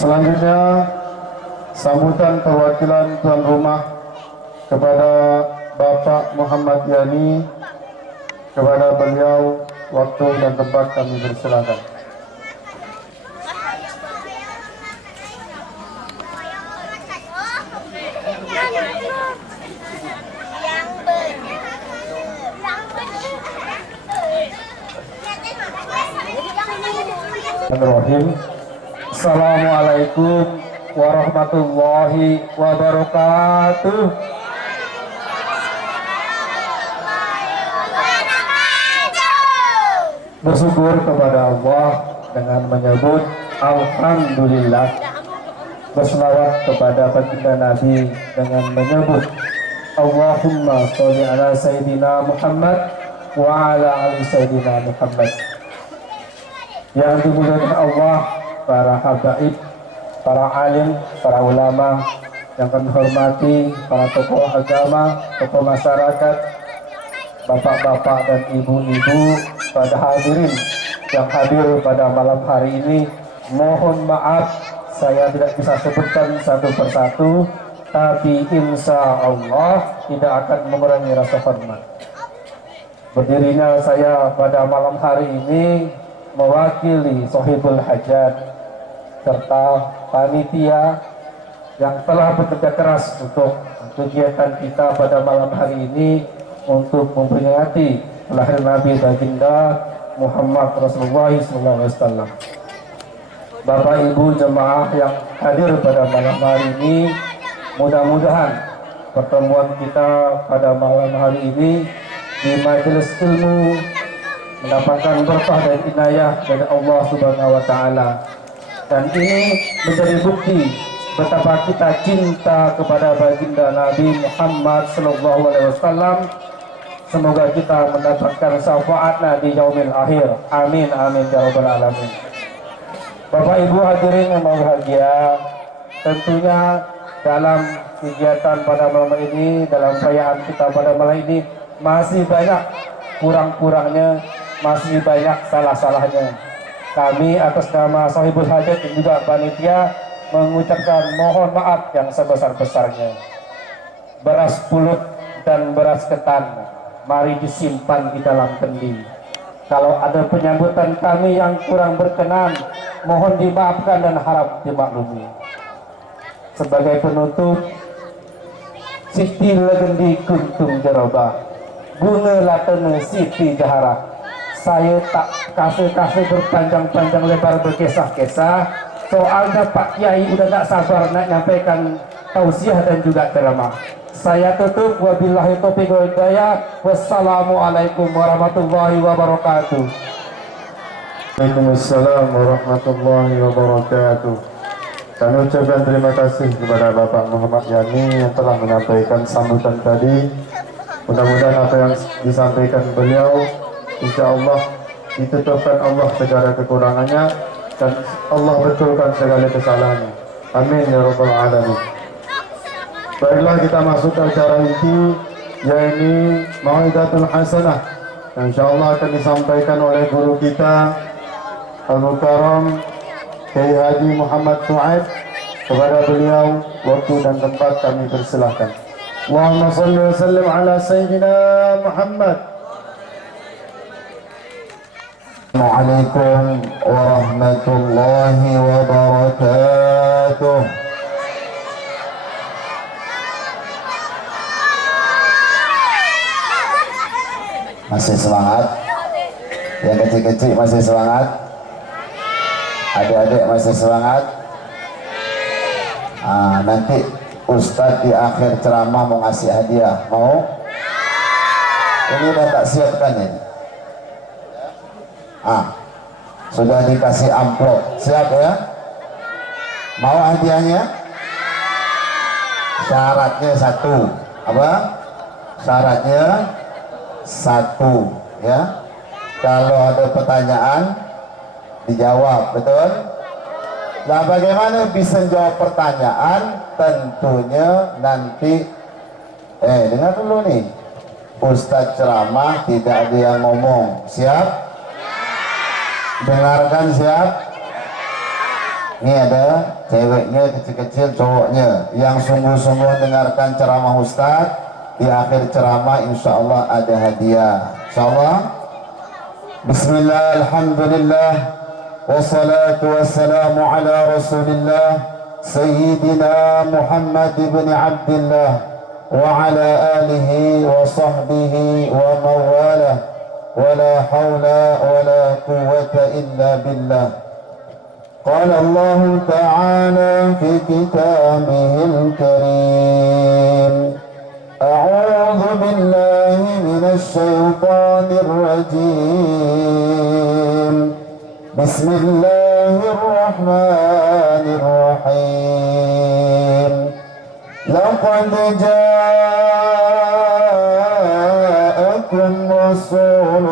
Selanjutnya sambutan perwakilan tuan rumah kepada Bapak Muhammad Yani. Kepada beliau waktu dan tempat kami persilakan. Bismillahirrahmanirrahim. Assalamualaikum warahmatullahi wabarakatuh. Bersyukur kepada Allah dengan menyebut Alhamdulillah. Berselawat kepada baginda Nabi dengan menyebut Allahumma sholli ala Sayyidina Muhammad wa ala ali Sayyidina Muhammad. Yang dimuliakan Allah, para habaib, para alim, para ulama, yang kami hormati, para tokoh agama, tokoh masyarakat, bapak-bapak dan ibu-ibu, pada hadirin yang hadir pada malam hari ini. Mohon maaf saya tidak bisa sebutkan satu persatu, tapi insya Allah tidak akan mengurangi rasa hormat. Berdirinya saya pada malam hari ini mewakili Sohibul Hajat serta panitia yang telah bekerja keras untuk kegiatan kita pada malam hari ini untuk memperingati lahir Nabi baginda Muhammad Rasulullah SAW. Bapak Ibu jemaah yang hadir pada malam hari ini, mudah-mudahan pertemuan kita pada malam hari ini di majelis ilmu mendapatkan berkah dan inayah dari Allah Subhanahu wa Ta'ala, dan ini menjadi bukti betapa kita cinta kepada baginda Nabi Muhammad SAW. Semoga kita mendapatkan syafaatnya di yaumil akhir. Amin amin ya rabbal alamin. Bapak Ibu hadirin yang bahagia, tentunya dalam kegiatan pada malam ini, dalam perayaan kita pada malam ini, masih banyak kurang-kurangnya, masih banyak salah-salahnya. Kami atas nama Sohibul Hajat dan juga panitia mengucapkan mohon maaf yang sebesar-besarnya. Beras pulut dan beras ketan mari disimpan di dalam kendi. Kalau ada penyambutan kami yang kurang berkenan, mohon dimaafkan dan harap dimaklumi. Sebagai penutup, Siti Legendi Kuntung Jerobah, Bunga Latene Siti Jahara. Saya tak kasih berpanjang-panjang lebar berkisah-kisah, soalnya Pak Kiai udah tak sabar nak nyampaikan tausiah dan juga ceramah. Saya tutup, wabillahi taufiq wal hidayah. Wassalamualaikum warahmatullahi wabarakatuh. Waalaikumsalam warahmatullahi wabarakatuh. Kami ucapkan terima kasih kepada Bapak Muhammad Yani yang telah menyampaikan sambutan tadi. Mudah-mudahan apa yang disampaikan beliau insya Allah ditutupkan Allah segala kekurangannya dan Allah betulkan segala kesalahannya. Amin ya rabbal alamin. Baiklah, kita masuk ke acara inti, yaitu Mau'izatul Hasanah, yang insyaallah akan disampaikan oleh guru kita Al-Mukarram Kiai Haji Muhammad Su'aib. Kepada beliau waktu dan tempat kami persilahkan. Allahumma shalli wa sallim ala Sayyidina Muhammad. Assalamualaikum warahmatullahi wabarakatuh. Masih semangat? Yang kecil-kecil masih semangat? Adik-adik masih semangat? Nanti Ustadz di akhir ceramah mau ngasih hadiah. Mau? Ini udah tak siapkan ini. Sudah dikasih amplop. Siap ya? Mau hadiahnya? Syaratnya satu. Apa? Syaratnya satu ya. Kalau ada pertanyaan dijawab, betul? Nah, bagaimana bisa jawab pertanyaan? Tentunya nanti dengar dulu nih, Ustadz ceramah tidak ada yang ngomong. Siap? Dengarkan, siap? Ini ada ceweknya kecil-kecil, cowoknya yang sungguh-sungguh dengarkan ceramah Ustadz. Di akhir ceramah insya Allah ada hadiah. Insya Allah. Bismillah, alhamdulillah, wassalatu wassalamu ala rasulillah Sayyidina Muhammad ibn Abdullah wa ala alihi wa sahbihi wa mawalah wa la hawla wa la quwwata illa billah. قال الله تعالى في كتابه الكريم أعوذ بالله من الشيطان الرجيم بسم الله الرحمن الرحيم لقد جاءكم رسول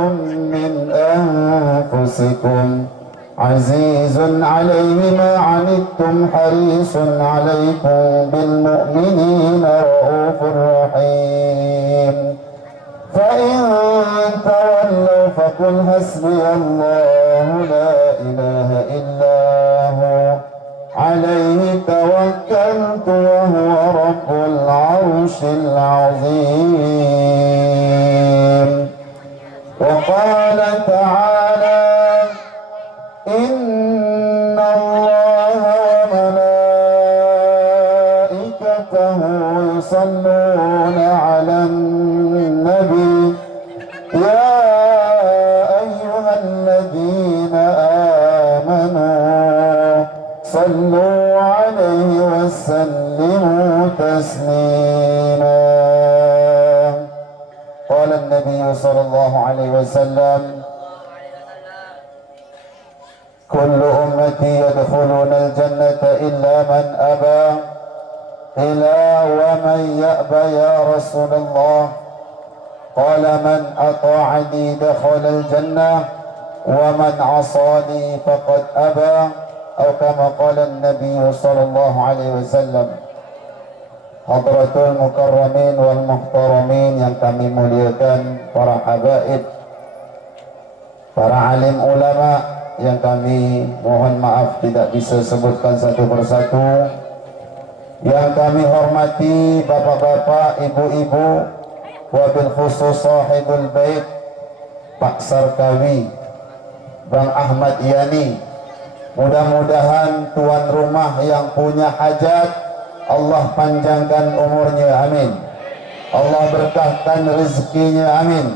من أنفسكم عزيز عليه ما عنتم حريص عليكم بالمؤمنين رؤوف رحيم فإن تولوا فقل حسبي الله لا إله إلا هو عليه توكلت وهو رب العرش العظيم. وقال تعالى إن الله وملائكته يصلون على النبي يا أيها الذين آمنوا صلوا عليه وسلموا تسليما. قال النبي صلى الله عليه وسلم كل أمتي يدخلون الجنة إلا من أبى. قيل ومن يأبى يا رسول الله؟ قال من أطاعني دخل الجنة ومن عصاني فقد أبى أو كما قال النبي صلى الله عليه وسلم. Hadratul Mukarramin wal Muhtaramin yang kami muliakan, para habaib, para alim ulama yang kami mohon maaf tidak bisa sebutkan satu persatu, yang kami hormati bapak-bapak, ibu-ibu, wabil khusus sahibul bait Pak Sarkawi, Bang Ahmad Yani. Mudah-mudahan tuan rumah yang punya hajat Allah panjangkan umurnya, amin. Allah berkahkan rezekinya, amin.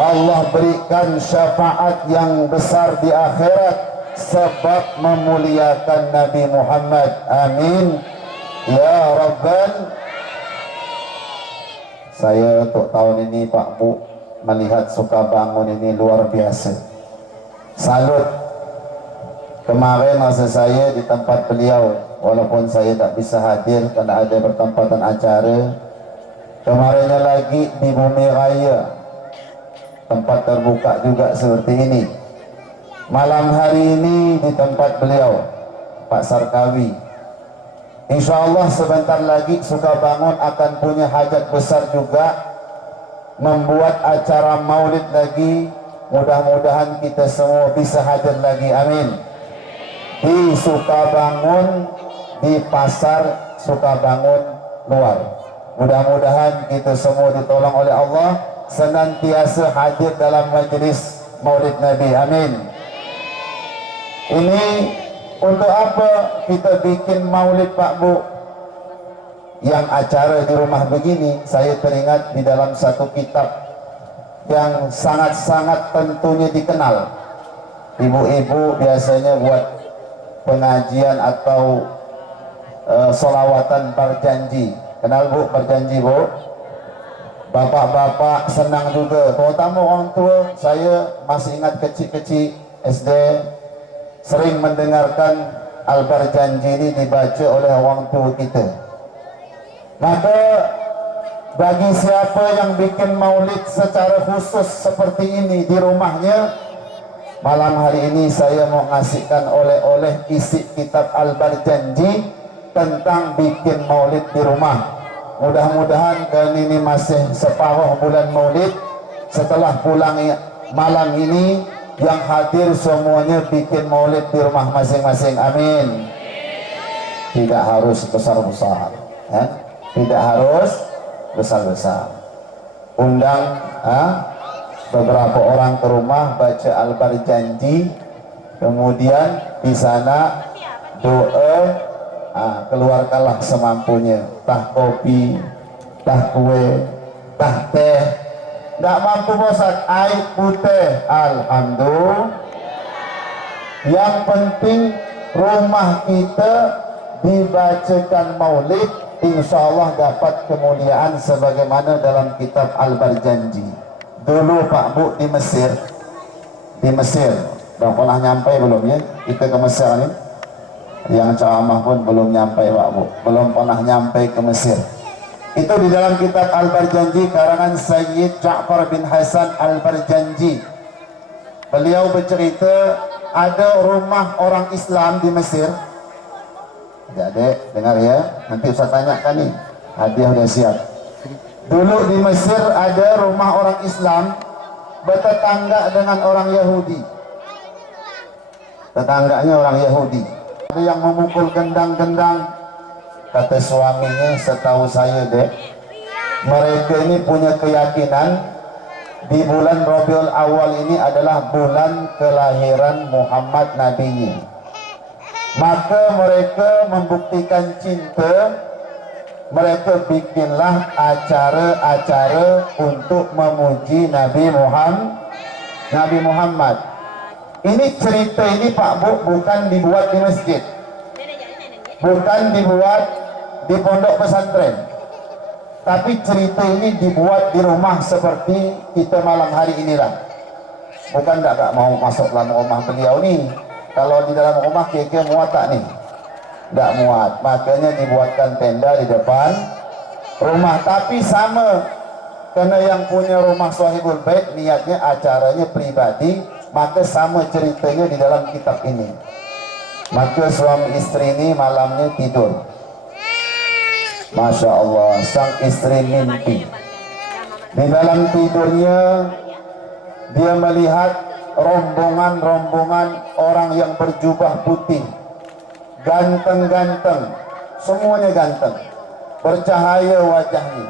Allah berikan syafaat yang besar di akhirat sebab memuliakan Nabi Muhammad, amin ya Rabbal. Saya untuk tahun ini Pak Bu melihat Sukabangun ini luar biasa, salut. Kemarin masa saya di tempat beliau, walaupun saya tak bisa hadir karena ada pertempatan acara. Kemarinnya lagi di Bumi Raya, tempat terbuka juga seperti ini. Malam hari ini di tempat beliau Pak Sarkawi. Insya Allah sebentar lagi Sukabangun akan punya hajat besar juga, membuat acara maulid lagi. Mudah-mudahan kita semua bisa hadir lagi, amin. Di Sukabangun, di pasar Sukabangun luar. Mudah-mudahan kita semua ditolong oleh Allah senantiasa hadir dalam majlis maulid Nabi, amin. Ini untuk apa kita bikin maulid Pak Bu? Yang acara di rumah begini, saya teringat di dalam satu kitab yang sangat-sangat tentunya dikenal. Ibu-ibu biasanya buat pengajian atau solawatan berjanji. Kenal Bu berjanji, Bu? Bapak-bapak senang juga, terutama orang tua. Saya masih ingat kecil-kecil SD sering mendengarkan al-berjanji ini dibaca oleh orang tua kita. Maka bagi siapa yang bikin maulid secara khusus seperti ini di rumahnya, malam hari ini saya mau ngasihkan oleh-oleh isi kitab Al-Barjanji tentang bikin maulid di rumah. Mudah-mudahan kan ini masih separuh bulan maulid. Setelah pulang malam ini, Yang hadir semuanya bikin maulid di rumah masing-masing. Amin. Tidak harus besar-besar, ya? Tidak harus besar-besar. Undang beberapa orang ke rumah, baca al-barjanji, kemudian di sana doa, keluarkanlah semampunya, tah kopi, tah kue, tah teh. Tidak mampu bosan, air putih, alhamdulillah. Yang penting rumah kita dibacakan maulid, insya Allah dapat kemuliaan sebagaimana dalam kitab Al-Barjanji. Dulu Pak Bu di Mesir, udah pernah nyampe belum ya? Kita ke Mesir nih, yang ceramah pun belum nyampe Pak Bu, belum pernah nyampe ke Mesir. Itu di dalam kitab Al-Barjanji karangan Sayyid Ja'far bin Hasan Al-Barjanji. Beliau bercerita ada rumah orang Islam di Mesir. Adik, dengar ya, nanti Ustaz tanyakan nih, hadiah udah siap. Dulu di Mesir ada rumah orang Islam bertetangga dengan orang Yahudi. Tetangganya orang Yahudi. Ada yang memukul gendang-gendang. Kata suaminya, setahu saya dek, mereka ini punya keyakinan di bulan Rabiul Awal ini adalah bulan kelahiran Muhammad nabinya. Maka mereka membuktikan cinta, mereka bikinlah acara-acara untuk memuji Nabi Muhammad. Ini cerita ini Pak Bu bukan dibuat di masjid, bukan dibuat di pondok pesantren, tapi cerita ini dibuat di rumah seperti kita malam hari inilah. Bukan tak mau masuk dalam rumah beliau nih. Kalau di dalam rumah kira-kira muat tak nih? Tak muat, makanya dibuatkan tenda di depan rumah. Tapi sama, karena yang punya rumah Sahibul Bait niatnya acaranya pribadi, maka sama ceritanya di dalam kitab ini. Maka suami istri ini malamnya tidur. Masya Allah, sang istri mimpi. Di dalam tidurnya dia melihat rombongan-rombongan orang yang berjubah putih, ganteng-ganteng, semuanya ganteng, bercahaya wajahnya.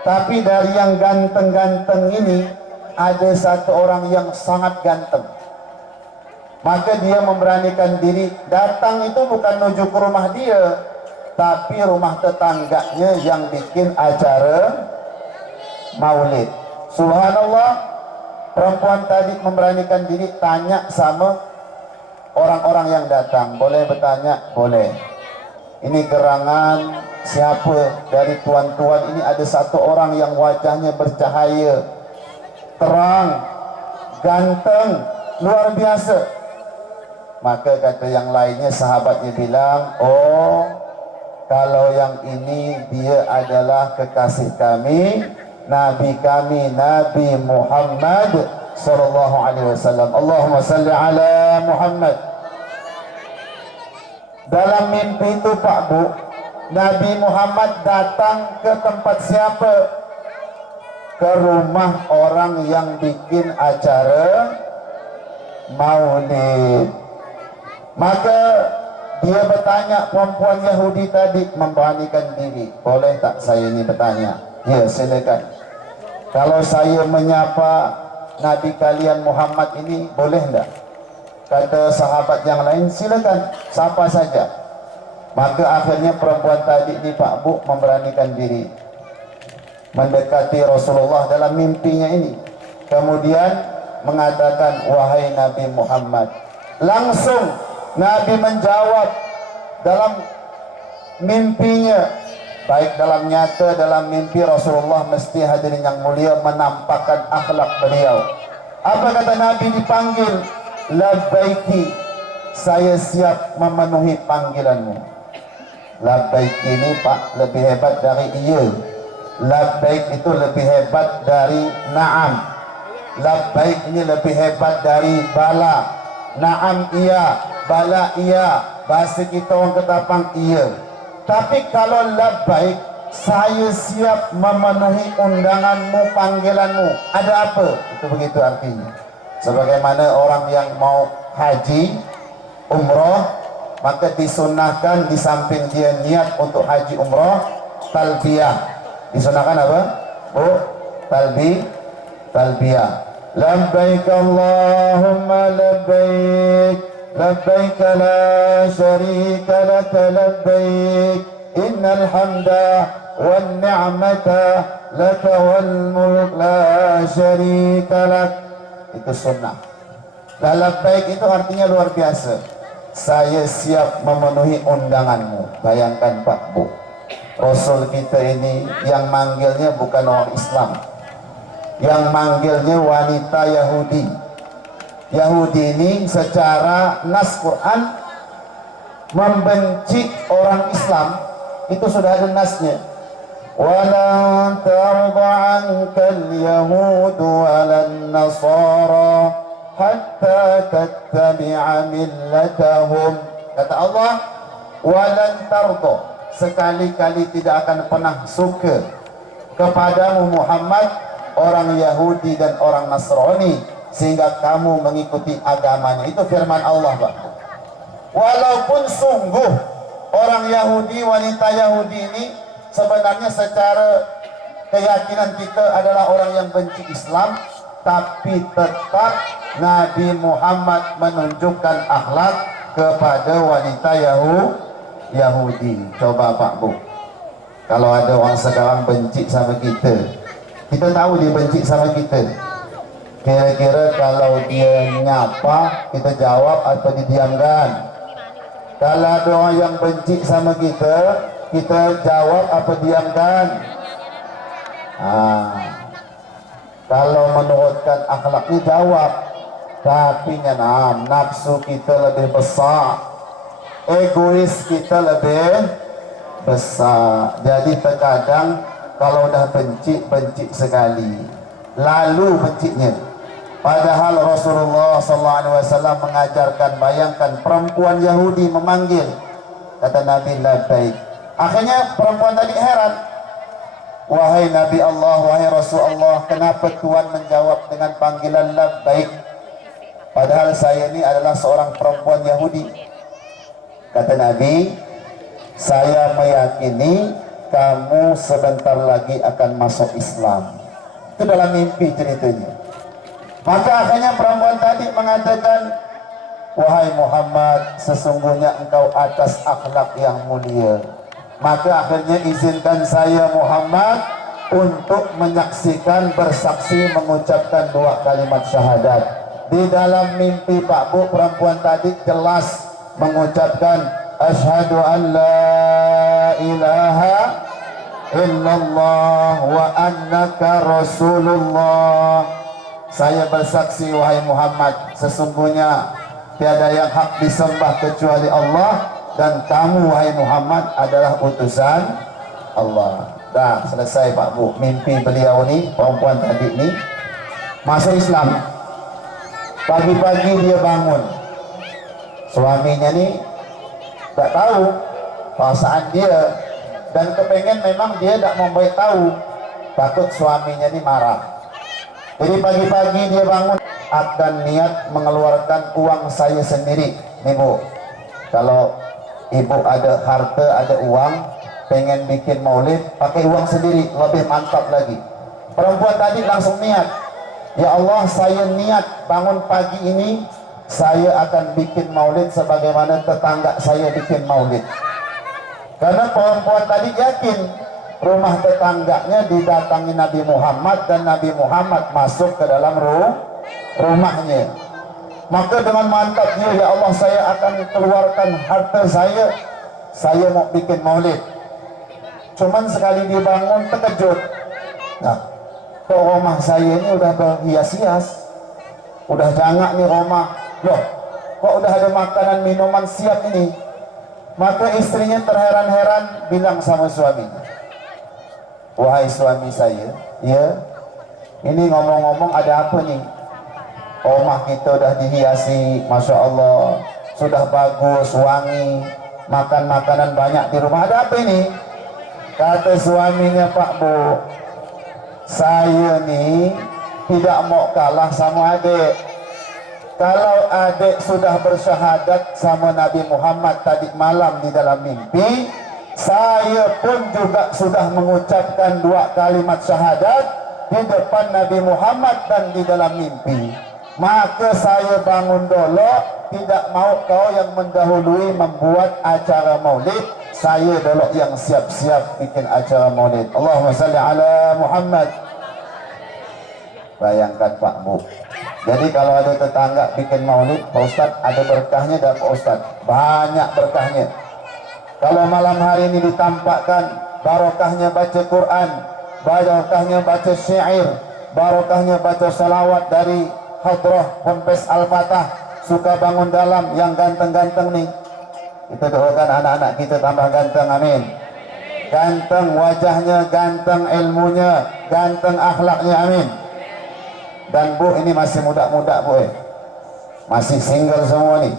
Tapi dari yang ganteng-ganteng ini ada satu orang yang sangat ganteng. Maka dia memberanikan diri datang, itu bukan menuju ke rumah dia, tapi rumah tetangganya yang bikin acara maulid. Subhanallah, perempuan tadi memberanikan diri tanya sama orang-orang yang datang. Boleh bertanya? Boleh. Ini gerangan siapa dari tuan-tuan ini? Ada satu orang yang wajahnya bercahaya, terang, ganteng, luar biasa. Maka kata yang lainnya, sahabatnya bilang, oh kalau yang ini dia adalah kekasih kami, Nabi kami, Nabi Muhammad sallallahu alaihi wasallam. Allahumma salli ala Muhammad. Dalam mimpi itu Pak Bu, Nabi Muhammad datang ke tempat siapa? Ke rumah orang yang bikin acara maulid. Maka dia bertanya, perempuan Yahudi tadi memberanikan diri, boleh tak saya ini bertanya? Ya, silakan. Kalau saya menyapa Nabi kalian Muhammad ini boleh enggak? Kata sahabat yang lain, silakan, sapa saja. Maka akhirnya perempuan tadi ini Pak Bu memberanikan diri, mendekati Rasulullah dalam mimpinya ini. Kemudian mengatakan, wahai Nabi Muhammad. Langsung Nabi menjawab dalam mimpinya, baik dalam nyata, dalam mimpi Rasulullah mesti hadirin yang mulia menampakkan akhlak beliau. Apa kata Nabi dipanggil? Labbaiki, saya siap memenuhi panggilanmu. Labbaik ini Pak lebih hebat dari iya. Labbaik itu lebih hebat dari na'am. Labbaik ini lebih hebat dari bala. Na'am iya, bala iya, bahasa kita orang Ketapang iya. Tapi kalau labbaik, saya siap memenuhi undanganmu, panggilanmu. Ada apa? Itu begitu artinya. Sebagaimana orang yang mau haji, umroh, maka disunahkan di samping dia niat untuk haji umroh, talbiyah. Disunahkan apa? Oh, talbiyah. Labbaik Allahumma labbaik, labbaik la syarika laka labbaik, innal hamda wan ni'mata laka wal mulk la syarika lak. Itu sunnah. Labbaik itu artinya luar biasa. Saya siap memenuhi undanganmu. Bayangkan Pak Bu, Rasul kita ini yang manggilnya bukan orang Islam, yang manggilnya wanita Yahudi. Yahudi ini secara nas Quran membenci orang Islam, itu sudah ada nasnya. Walan tarda ankal yahud walan nasara hatta tattabi'a millatahum. Kata Allah, walan tarda, sekali-kali tidak akan pernah suka kepadamu Muhammad orang Yahudi dan orang Nasrani sehingga kamu mengikuti agamanya. Itu firman Allah, Pak. Walaupun sungguh orang Yahudi, wanita Yahudi ini sebenarnya secara keyakinan kita adalah orang yang benci Islam, tapi tetap Nabi Muhammad menunjukkan akhlak kepada wanita Yahudi. Coba Pak Bu, kalau ada orang sekarang benci sama kita, kita tahu dia benci sama kita, kira-kira kalau dia nyapa kita jawab atau didiamkan? Kalau ada orang yang benci sama kita, kita jawab apa diamkan? Kalau menurutkan akhlaknya jawab, tapi nafsu kita lebih besar, egois kita lebih besar. Jadi terkadang kalau udah benci sekali, lalu bencinya. Padahal Rasulullah SAW mengajarkan, bayangkan perempuan Yahudi memanggil, kata Nabi labbaik. Akhirnya perempuan tadi heran, wahai Nabi Allah, wahai Rasulullah, kenapa Tuhan menjawab dengan panggilan labbaik? Padahal saya ini adalah seorang perempuan Yahudi. Kata Nabi, saya meyakini kamu sebentar lagi akan masuk Islam. Itu dalam mimpi ceritanya. Maka akhirnya perempuan tadi mengatakan, wahai Muhammad, sesungguhnya engkau atas akhlak yang mulia. Maka akhirnya izinkan saya Muhammad untuk menyaksikan, bersaksi, mengucapkan 2 kalimat syahadat. Di dalam mimpi Pak Bu, perempuan tadi jelas mengucapkan asyhadu an la ilaha illallah wa annaka rasulullah. Saya bersaksi wahai Muhammad, sesungguhnya tiada yang hak disembah kecuali Allah, dan kamu wahai Muhammad adalah utusan Allah. Dah selesai Pak Bu, mimpi beliau ni, perempuan tadi ni masuk Islam. Pagi-pagi dia bangun, suaminya ni tak tahu perasaan dia, dan kepengen memang dia tak mau tahu, takut suaminya ni marah. Jadi pagi-pagi dia bangun, akan niat mengeluarkan uang saya sendiri. Nih Bu, kalau ibu ada harta, ada uang, pengen bikin maulid, pakai uang sendiri, lebih mantap lagi. Perempuan tadi langsung niat, ya Allah, saya niat bangun pagi ini, saya akan bikin maulid sebagaimana tetangga saya bikin maulid. Karena perempuan tadi yakin rumah tetangganya didatangi Nabi Muhammad, dan Nabi Muhammad masuk ke dalam rumahnya. Maka dengan mantap dia, ya Allah, saya akan keluarkan harta saya mau bikin maulid. Cuman sekali dia bangun terkejut, nah, kok rumah saya ini udah berhias-hias, udah jangak nih rumah, loh kok udah ada makanan minuman siap ini. Maka istrinya terheran-heran bilang sama suaminya, wahai suami saya, ya, ini ngomong-ngomong ada apa nih? Rumah kita udah dihiasi, Masya Allah, sudah bagus, wangi, makan makanan banyak di rumah, ada apa ini? Kata suaminya, Pak Bu, saya nih tidak mau kalah sama adik. kalau adik sudah bersyahadat sama Nabi Muhammad tadi malam di dalam mimpi, saya pun juga sudah mengucapkan 2 kalimat syahadat di depan Nabi Muhammad dan di dalam mimpi. Maka saya bangun dulu, tidak mau kau yang mendahului membuat acara maulid, saya dulu yang siap-siap bikin acara maulid. Allahumma salli ala Muhammad. Bayangkan Pak Bu, jadi kalau ada tetangga bikin maulid, Pak Ustadz, ada berkahnya dan Pak Ustadz, banyak berkahnya. Kalau malam hari ini ditampakkan barokahnya baca Quran, barokahnya baca syair, barokahnya baca salawat dari Hadrah Ponpes Al-Fatah Suka Bangun Dalam yang ganteng-ganteng nih. Kita doakan anak-anak kita tambah ganteng, amin. Ganteng wajahnya, ganteng ilmunya, ganteng akhlaknya, amin. Dan Bu ini masih muda-muda Bu, masih single semua nih.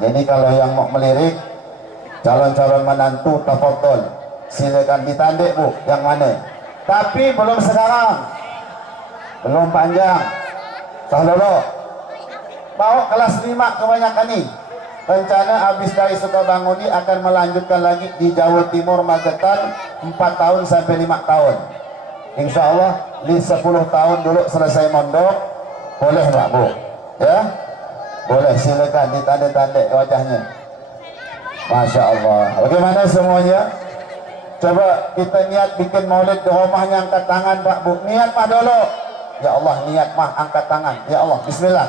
Jadi kalau yang mau melirik calon-calon menantu, tafadhol, silakan ditandik Bu, yang mana. Tapi belum sekarang, belum panjang. Sah dulu. Bawa kelas 5 kebanyakan nih. Rencana habis dari Sukabangun ini akan melanjutkan lagi di Jawa Timur, Magetan 4 tahun sampai 5 tahun. Insya Allah di 10 tahun dulu selesai mondok, boleh Pak Bu, ya boleh, silakan ditanda-tanda wajahnya. Masya Allah. Bagaimana semuanya? Coba kita niat bikin maulid di rumahnya, angkat tangan Pak Bu. Niat Pak dulu. Ya Allah, niat mah angkat tangan. Ya Allah, bismillah.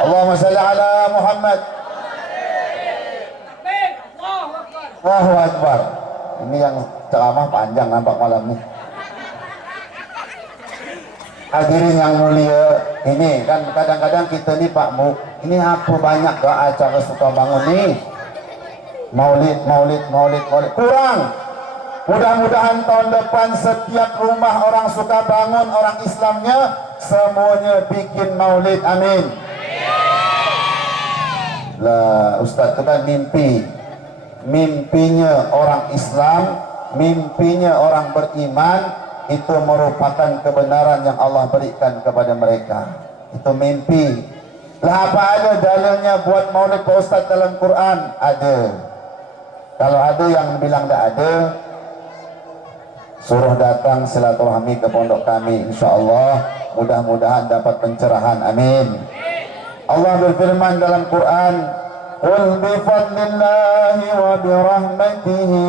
Allahumma salli ala Muhammad. Allahu Akbar. Ini yang ceramah panjang nampak malam ini. Hadirin yang mulia, ini kan kadang-kadang kita nih Pak Bu, ini apa banyak ke acara Sukabangun nih, maulid kurang. Mudah-mudahan tahun depan setiap rumah orang Sukabangun, orang Islamnya semuanya bikin maulid, amin. Lah Ustadz, itu kan mimpinya orang Islam, mimpinya orang beriman, itu merupakan kebenaran yang Allah berikan kepada mereka. Itu mimpi. Lah apa ada dalilnya buat maulid Pak Ustadz dalam Quran? Ada. Kalau ada yang bilang tidak ada, suruh datang silaturahmi ke pondok kami, insya Allah mudah-mudahan dapat pencerahan, amin. Allah berfirman dalam Quran, qul bifadlillahi wa birahmatihi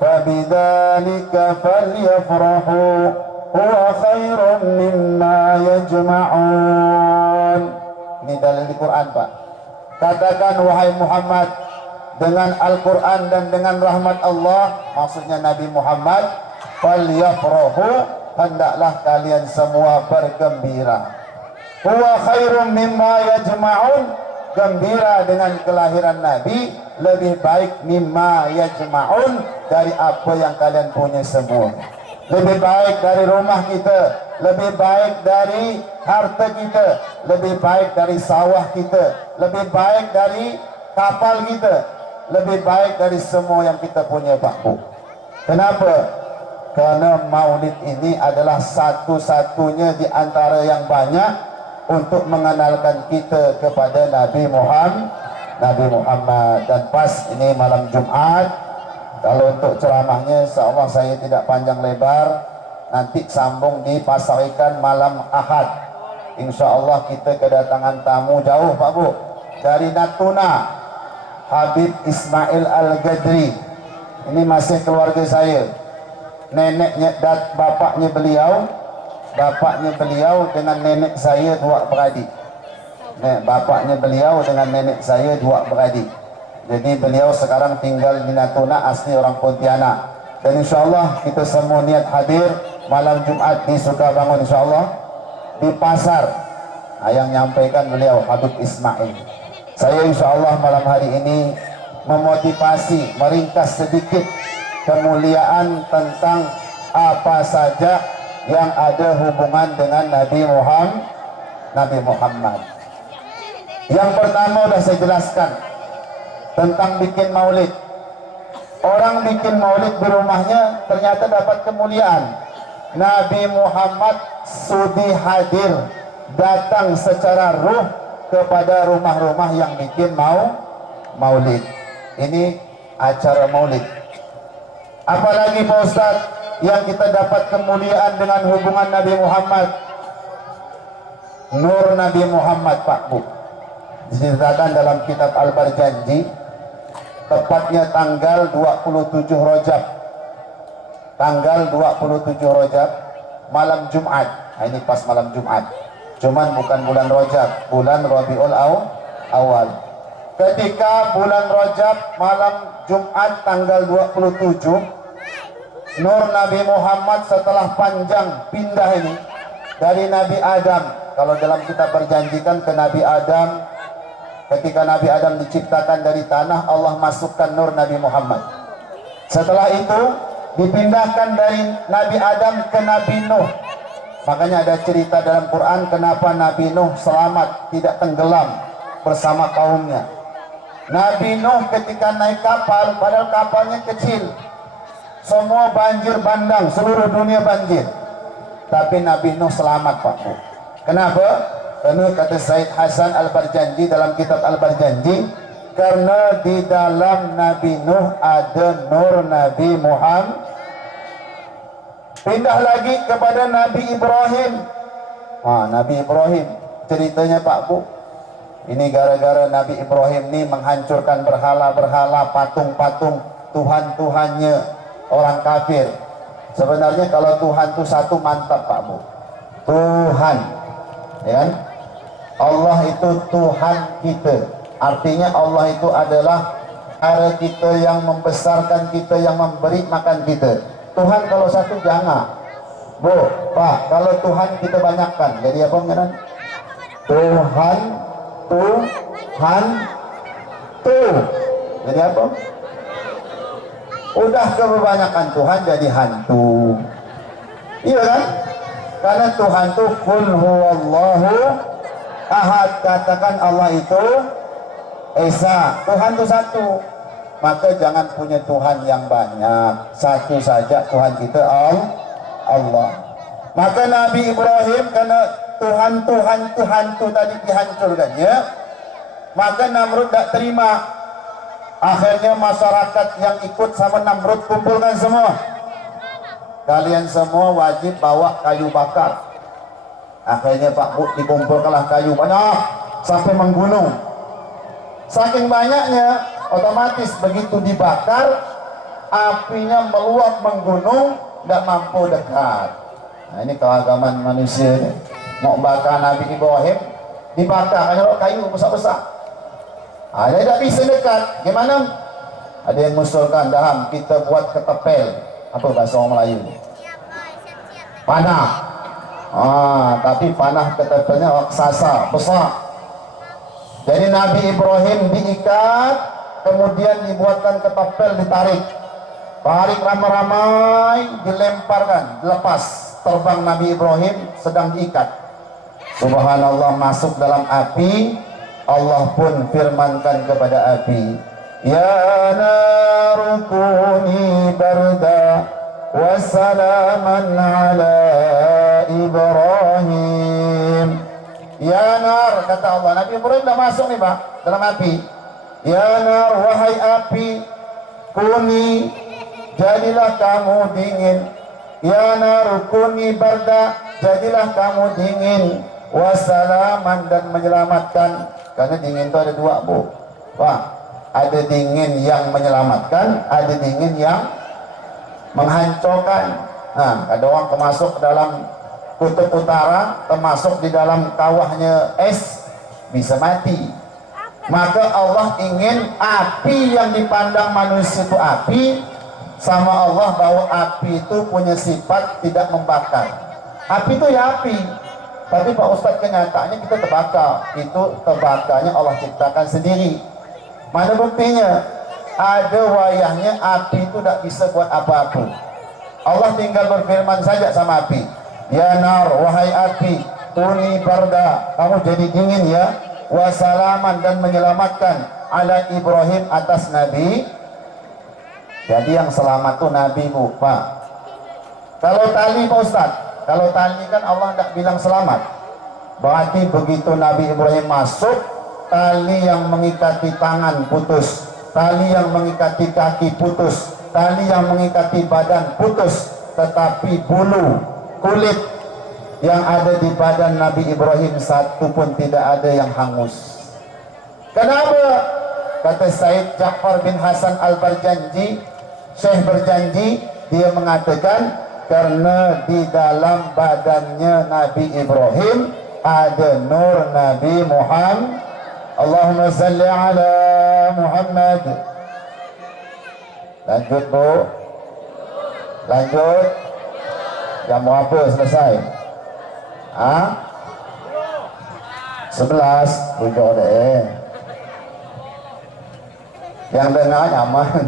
fabidzalika falyafrahu huwa khairun mimma yajma'un. Ini dalil di Quran Pak. Katakan wahai Muhammad, dengan Al-Quran dan dengan rahmat Allah, maksudnya Nabi Muhammad, falyafrahu, hendaklah kalian semua bergembira. Huwa khairun mimma yajma'un, gembira dengan kelahiran Nabi lebih baik mimma yajma'un, dari apa yang kalian punya semua. Lebih baik dari rumah kita, lebih baik dari harta kita, lebih baik dari sawah kita, lebih baik dari kapal kita, lebih baik dari semua yang kita punya Pak Bu. Kenapa? Karena maulid ini adalah satu-satunya di antara yang banyak untuk mengenalkan kita kepada Nabi Muhammad. Dan pas ini malam Jumat, kalau untuk ceramahnya insyaallah saya tidak panjang lebar, nanti sambung di Pasar Ikan malam Ahad. Insyaallah kita kedatangan tamu jauh Pak Bu, dari Natuna, Habib Ismail Al-Gadri. Ini masih keluarga saya, neneknya dan bapaknya beliau dengan nenek saya dua beradik. Bapaknya beliau dengan nenek saya dua beradik. Jadi beliau sekarang tinggal di Natuna, asli orang Pontianak. Dan insyaallah kita semua niat hadir malam Jumat di Sukabangun, insyaallah di pasar. Yang nyampaikan beliau Habib Ismail. Saya insyaallah malam hari ini memotivasi, meringkas sedikit kemuliaan tentang apa saja yang ada hubungan dengan Nabi Muhammad. Yang pertama sudah saya jelaskan tentang bikin maulid. Orang bikin maulid di rumahnya ternyata dapat kemuliaan. Nabi Muhammad sudi hadir datang secara ruh kepada rumah-rumah yang bikin maulid. Ini acara maulid. Apalagi Pak Ustadz, yang kita dapat kemuliaan dengan hubungan Nabi Muhammad, nur Nabi Muhammad Pak Bu, diceritakan dalam kitab Al-Barjanji, tepatnya tanggal 27 Rajab, malam Jumat. Nah, ini pas malam Jumat, cuman bukan bulan Rajab, bulan Rabiul Awal. Ketika bulan Rajab malam Jumat tanggal 27, nur Nabi Muhammad setelah panjang pindah ini dari Nabi Adam. Kalau dalam kitab berjanjikan ke Nabi Adam, ketika Nabi Adam diciptakan dari tanah, Allah masukkan nur Nabi Muhammad. Setelah itu dipindahkan dari Nabi Adam ke Nabi Nuh. Makanya ada cerita dalam Quran kenapa Nabi Nuh selamat, tidak tenggelam bersama kaumnya. Nabi Nuh ketika naik kapal, padahal kapalnya kecil, semua banjir bandang, seluruh dunia banjir, tapi Nabi Nuh selamat Pak Bu. Kenapa? Karena kata Said Hasan Al-Barjanji dalam kitab Al-Barjanji, karena di dalam Nabi Nuh ada nur Nabi Muhammad. Pindah lagi kepada Nabi Ibrahim. Nabi Ibrahim ceritanya Pak Bu, ini gara-gara Nabi Ibrahim ini menghancurkan berhala-berhala, patung-patung, Tuhan-Tuhannya orang kafir. Sebenarnya kalau Tuhan itu satu, mantap Pak Bu. Tuhan, ya kan? Allah itu Tuhan kita. Artinya Allah itu adalah cara kita yang membesarkan kita, yang memberi makan kita. Tuhan kalau satu jangan. Bu, Pak, kalau Tuhan kita banyakkan, jadi apa mengenai? Tuhan, jadi apa? Udah kebanyakan Tuhan jadi hantu. Iya kan? Karena Tuhan itu qul huwallahu ahad, katakan Allah itu Esa, Tuhan itu satu. Maka jangan punya Tuhan yang banyak, satu saja Tuhan kita Allah. Maka Nabi Ibrahim karena Tuhan itu hantu tadi dihancurkannya, maka Namrud tak terima. Akhirnya masyarakat yang ikut sama Namrud kumpulkan semua, kalian semua wajib bawa kayu bakar. Akhirnya Pak Bu dikumpulkanlah kayu banyak sampai menggunung. Saking banyaknya, otomatis begitu dibakar, apinya meluap menggunung, tidak mampu dekat. Nah, ini keagamaan manusia ini. Mau bakar Nabi Ibrahim, dibakar hanya kayu besar-besar. Dia tidak bisa dekat. Gimana? Ada yang mengusulkan, daham kita buat ketepel. Apa bahasa orang Melayu? Panah. Tapi panah ketepelnya raksasa, besar. Jadi Nabi Ibrahim diikat, kemudian dibuatkan ketapel, ditarik, ramai-ramai, dilemparkan, dilepas, terbang Nabi Ibrahim sedang diikat. Subhanallah, masuk dalam api. Allah pun firmankan kepada api, ya naru kuni barda wa salaman ala Ibrahim. Ya nar, kata Allah. Nabi Ibrahim dah masuk nih Pak dalam api. Ya nar, wahai api, kuni, jadilah kamu dingin. Ya nar, kuni barda, jadilah kamu dingin. Wassalaman, dan menyelamatkan. Karena dingin itu ada dua Bu. Pak, ada dingin yang menyelamatkan, ada dingin yang menghancurkan. Ada orang masuk dalam kutub utara, termasuk di dalam kawahnya es, bisa mati. Maka Allah ingin api yang dipandang manusia itu api, sama Allah bahwa api itu punya sifat tidak membakar. Api itu ya api, tapi Pak Ustadz kenyataannya kita terbakar. Itu terbakarnya Allah ciptakan sendiri. Mana buktinya? Ada wayahnya api itu tidak bisa buat apa-apa. Allah tinggal berfirman saja sama api, ya nar, wahai api, kuni barda, kamu jadi dingin ya. Wasalaman, dan menyelamatkan ala Ibrahim, atas Nabi. Jadi yang selamat tuh Nabi Bu, Pak. Kalau tali Pak Ustadz, kalau tali kan Allah tidak bilang selamat. Berarti begitu Nabi Ibrahim masuk, tali yang mengikati tangan putus, tali yang mengikati kaki putus, tali yang mengikati badan putus, tetapi bulu, kulit yang ada di badan Nabi Ibrahim satu pun tidak ada yang hangus. Kenapa? Kata Said Ja'far bin Hasan Al-Barjanji, Syekh berjanji, dia mengatakan karena di dalam badannya Nabi Ibrahim ada nur Nabi Muhammad. Allahumma salli ala Muhammad. Lanjut bu, lanjut. Jam berapa selesai? 11. Bujuk deh. Yang dengar nyaman.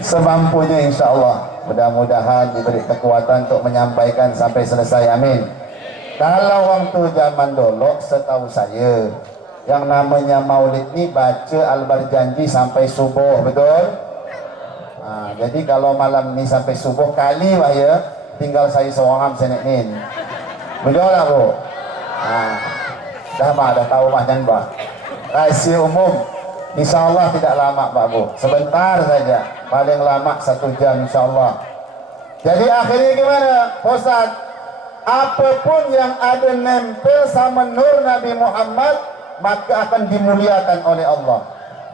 Semampunya insyaAllah. Mudah-mudahan diberi kekuatan untuk menyampaikan sampai selesai. Amin. Kalau waktu zaman dulu, setahu saya, yang namanya maulid ini baca Al-Barjanji sampai subuh, betul? Jadi kalau malam ini sampai subuh kali ya, tinggal saya seorang senekin. Betul lah bu? Dah tahu mah jangan bah. Rahasia umum, insya Allah tidak lama Pak Bu, sebentar saja, paling lama 1 jam insya Allah. Jadi akhirnya gimana Ustaz? Apapun yang ada nempel sama nur Nabi Muhammad maka akan dimuliakan oleh Allah.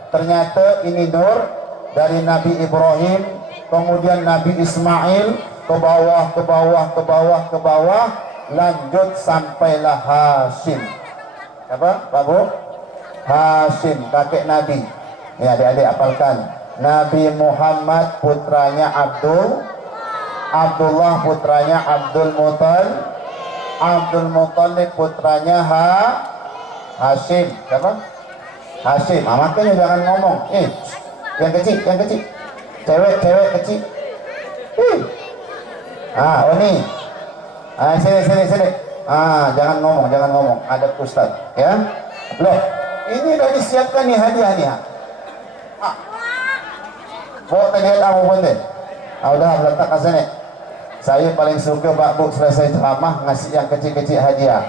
Ternyata ini nur dari Nabi Ibrahim, kemudian Nabi Ismail, ke bawah, ke bawah, ke bawah, ke bawah, lanjut sampailah Hashim. Apa Pak Bu? Hashim, kakek Nabi. Ini adik-adik apalkan. Nabi Muhammad putranya Abdullah putranya Abdul Muttalib putranya Hashim. Siapa? Hashim. Makanya jangan ngomong. Yang kecil, cewek kecil. Ini. Sini. Jangan ngomong. Ada Ustaz, ya. Loh, ini udah disiapkan nih hadiah. Bawa tadi kamu pun deh. Udah letak ke sini. Saya paling suka Pak Bu selesai ceramah ngasih yang kecil-kecil hadiah.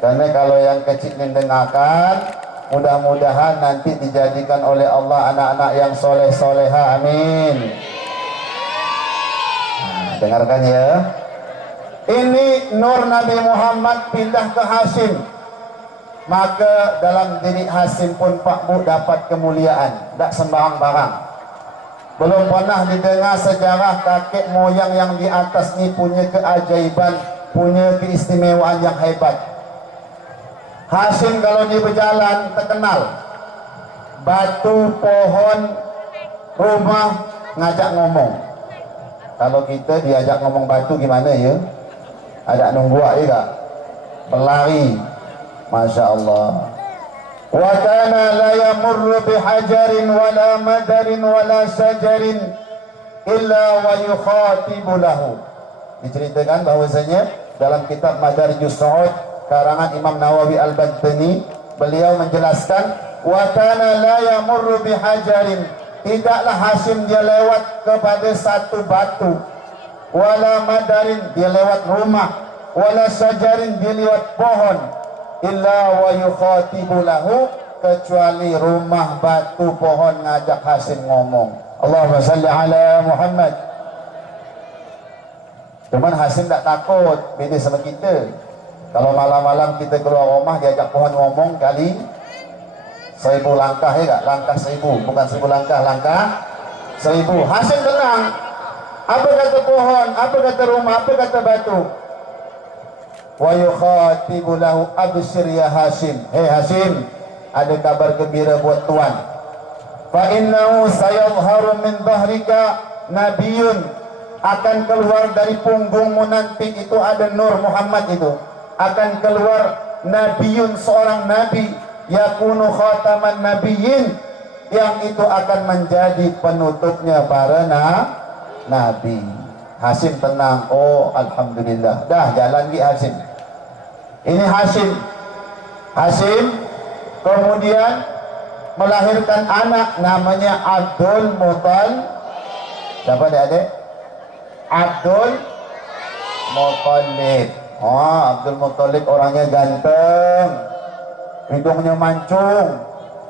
Karena kalau yang kecil ini dengarkan, mudah-mudahan nanti dijadikan oleh Allah anak-anak yang soleh-soleha. Amin. Dengarkan ya. Ini nur Nabi Muhammad pindah ke Hashim. Maka dalam diri Hashim pun Pak Bu dapat kemuliaan. Tak sembarang barang. Belum pernah didengar sejarah kakek moyang yang di atas ini punya keajaiban, punya keistimewaan yang hebat. Hashim kalau dia berjalan terkenal. Batu, pohon, rumah ngajak ngomong. Kalau kita diajak ngomong batu gimana ya? Ada nunggu ya? Berlari. Masya Allah. Wa kana la yamurru bihajarin wala madarin wala syajarin illa wa yukhatibu lahu. Diceritakan bahwasanya dalam kitab Madarijus Su'ud karangan Imam Nawawi Al-Badbani, beliau menjelaskan wa kana la yamurru bihajarin, tidaklah Hashim dia lewat kepada satu batu, wala madarin dia lewat rumah, wala syajarin dia lewat pohon, illa wa yukhatibu lahu, kecuali rumah, batu, pohon ngajak Hashim ngomong. Allahumma salli ala Muhammad. Cuman Hashim tak takut, beda sama kita. Kalau malam-malam kita keluar rumah diajak pohon ngomong kali 1000 langkah ya tak? Langkah 1000, bukan 1000 langkah, langkah 1000. Hashim tenang. Apa kata pohon, apa kata rumah, apa kata batu? Wa yukhatibu lahu abshir ya Hashim. Hei Hashim, ada kabar gembira buat tuan. Fa innahu sayadhharu min dhahrika nabiyyun, akan keluar dari punggungmu nanti itu ada nur Muhammad, itu akan keluar nabiyyun, seorang nabi, yakunu khataman nabiyyin, yang itu akan menjadi penutupnya para nabi. Hashim tenang. Oh alhamdulillah, dah jalan di Hashim. Ini Hashim kemudian melahirkan anak namanya Abdul Muttalib. Siapa adik-adik? Abdul Muttalib. Oh, Abdul Muthalib orangnya ganteng, hidungnya mancung,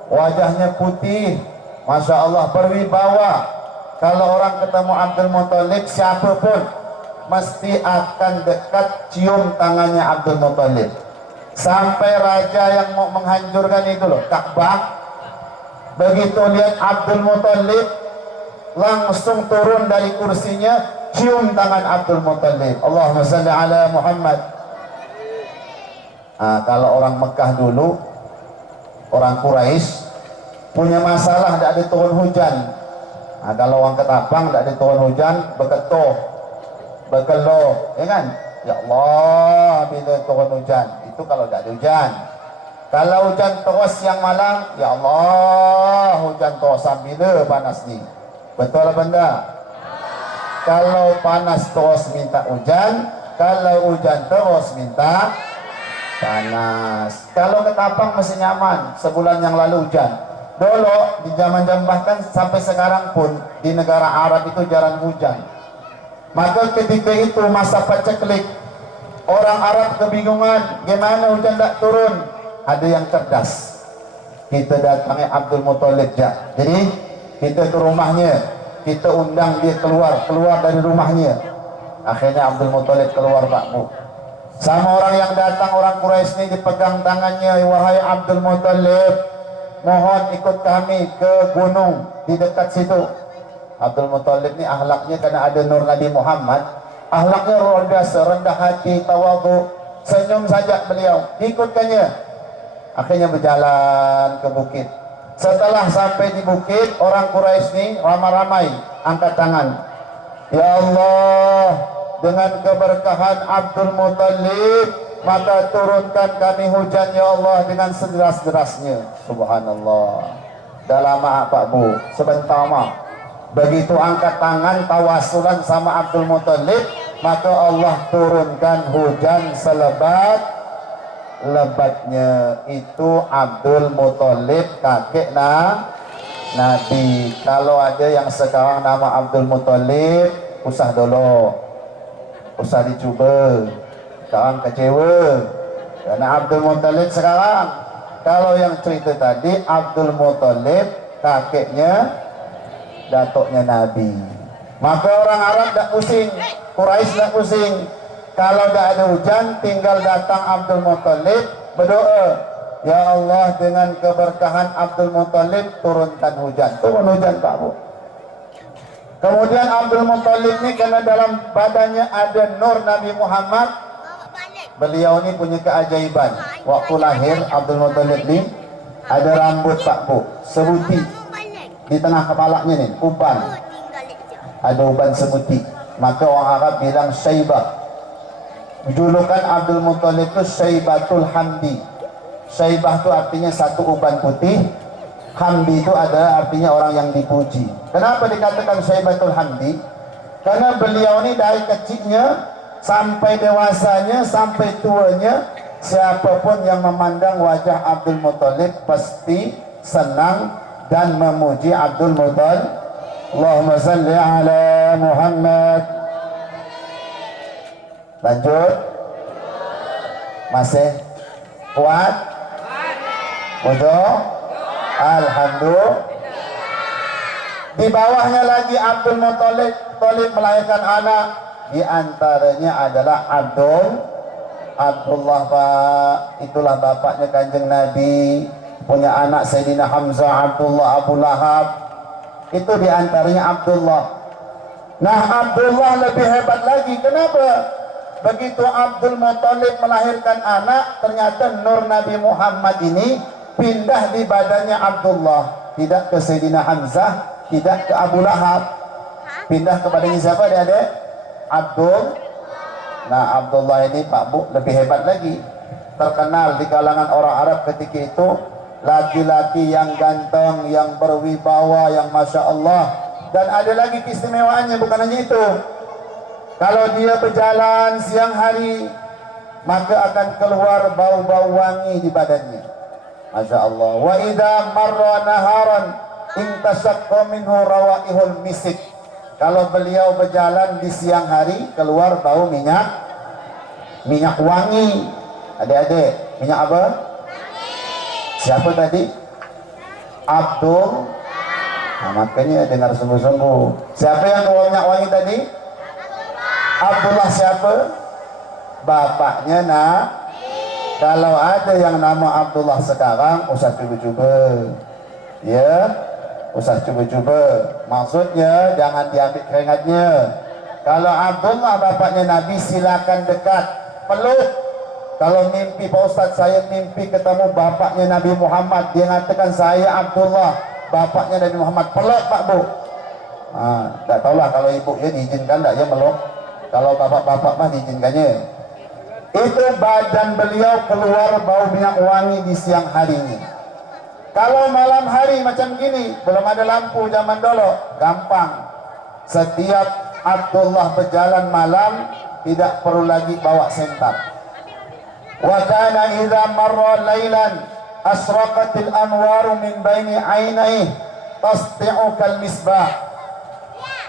wajahnya putih, Masya Allah, berwibawa. Kalau orang ketemu Abdul Muthalib, siapapun mesti akan dekat cium tangannya Abdul Muthalib. Sampai raja yang mau menghancurkan itu loh, Ka'bah, begitu lihat Abdul Muthalib, langsung turun dari kursinya, cium tangan Abdul Muthalib. Allahumma salli ala Muhammad. Kalau orang Mekah dulu, orang Quraisy punya masalah, tidak ada turun hujan. Kalau orang Ketapang tidak ada turun hujan, bekeluh, ya kan? Ya Allah, bila turun hujan? Itu kalau tidak ada hujan. Kalau hujan terus yang malam, ya Allah, hujan terus bila panas ni. Betul apa enggak? Kalau panas terus minta hujan, kalau hujan terus minta panas. Kalau Ketapang masih nyaman, sebulan yang lalu hujan. Dulu di zaman bahkan sampai sekarang pun di negara Arab itu jarang hujan. Maka ketika itu masa paceklik, orang Arab kebingungan, gimana hujan tak turun? Ada yang cerdas, kita datangi Abdul Muthalib ya. Jadi kita ke rumahnya, kita undang dia keluar dari rumahnya. Akhirnya Abdul Muthalib keluar, Pak Bu. Sama orang yang datang, orang Quraisy ini, dipegang tangannya, wahai Abdul Muthalib, mohon ikut kami ke gunung di dekat situ. Abdul Muthalib ini akhlaknya, karena ada nur Nabi Muhammad, akhlaknya luar biasa, rendah hati, tawadhu, senyum saja beliau, ikutkannya. Akhirnya berjalan ke bukit. Setelah sampai di bukit, orang Quraisy ini ramai-ramai angkat tangan. Ya Allah, dengan keberkahan Abdul Muthalib, maka turunkan kami hujan ya Allah dengan sederas-derasnya. Subhanallah. Dah lama Pak Bu, sebentar mah. Begitu angkat tangan tawasulan sama Abdul Muthalib, maka Allah turunkan hujan selebat lebatnya. Itu Abdul Muthalib, kakek Nabi. Kalau ada yang sekarang nama Abdul Muthalib, usah dulu, usah dicuba, sekarang kecewa. Karena Abdul Muthalib sekarang, kalau yang cerita tadi Abdul Muthalib kakeknya, datuknya Nabi. Maka orang Arab tak pusing, Quraisy tak pusing. Kalau tak ada hujan, tinggal datang Abdul Muthalib, berdoa, ya Allah, dengan keberkahan Abdul Muthalib turunkan hujan. Turun hujan Pak Bu. Kemudian Abdul Muthalib ini, karena dalam badannya ada nur Nabi Muhammad, beliau ini punya keajaiban. Waktu lahir Abdul Muthalib ini ada rambut Pak Bu, sebuti di tengah kepalanya nih, uban. Ada uban sebuti. Maka orang Arab bilang Syaibah. Julukan Abdul Muthalib itu Syaibatul Hamdi. Syaibah itu artinya satu uban putih. Hamdi itu ada artinya orang yang dipuji. Kenapa dikatakan Syaibatul Hamdi? Karena beliau ini dari kecilnya sampai dewasanya, sampai tuanya, siapapun yang memandang wajah Abdul Muthalib pasti senang dan memuji Abdul Muthalib. Allahumma salli ala Muhammad. Lanjut. Masih kuat? Bodoh? Alhamdulillah. Di bawahnya lagi Abdul Muthalib melahirkan anak. Di antaranya adalah Abdullah Pak. Itulah bapaknya Kanjeng Nabi. Punya anak Sayyidina Hamzah, Abdullah, Abu Lahab. Itu di antaranya Abdullah. Nah, Abdullah lebih hebat lagi. Kenapa? Begitu Abdul Muthalib melahirkan anak, ternyata nur Nabi Muhammad ini pindah di badannya Abdullah. Tidak ke Sayyidina Hamzah, tidak ke Abu Lahab. Pindah ke badannya siapa adik-adik? Abdul. Nah, Abdullah ini Pak Bu lebih hebat lagi. Terkenal di kalangan orang Arab ketika itu, laki-laki yang ganteng, yang berwibawa, yang Masya Allah. Dan ada lagi keistimewaannya, bukan hanya itu. Kalau dia berjalan siang hari, maka akan keluar bau-bau wangi di badannya. Masya Allah. Wa idza marra naharan intasaqqa minhu rawaihul misik. Kalau beliau berjalan di siang hari, keluar bau minyak minyak wangi. Adik-adik, minyak apa? Siapa tadi? Abdul. Nah, makanya dengar sungguh-sungguh. Siapa yang bawa minyak wangi tadi? Abdullah siapa? Bapaknya Kalau ada yang nama Abdullah sekarang, usah cuba-cuba. Ya, usah cuba-cuba. Maksudnya jangan diambil keringatnya. Kalau Abdullah bapaknya Nabi, silakan dekat, peluk. Kalau mimpi Pak Ustadz, saya mimpi ketemu bapaknya Nabi Muhammad, dia mengatakan saya Abdullah, bapaknya Nabi Muhammad, peluk Pak Bu. Tak tahulah kalau ibu ya diizinkan tak ya meluk. Kalau bapak-bapak mah diizinkannya. Itu badan beliau keluar bau minyak wangi di siang harinya. Kalau malam hari macam gini, belum ada lampu zaman dulu, gampang. Setiap Abdullah berjalan malam, tidak perlu lagi bawa sentar. Wa kana idza marra lailan asraqatil anwaru min baini ainaihi tasdi'u kal misbah.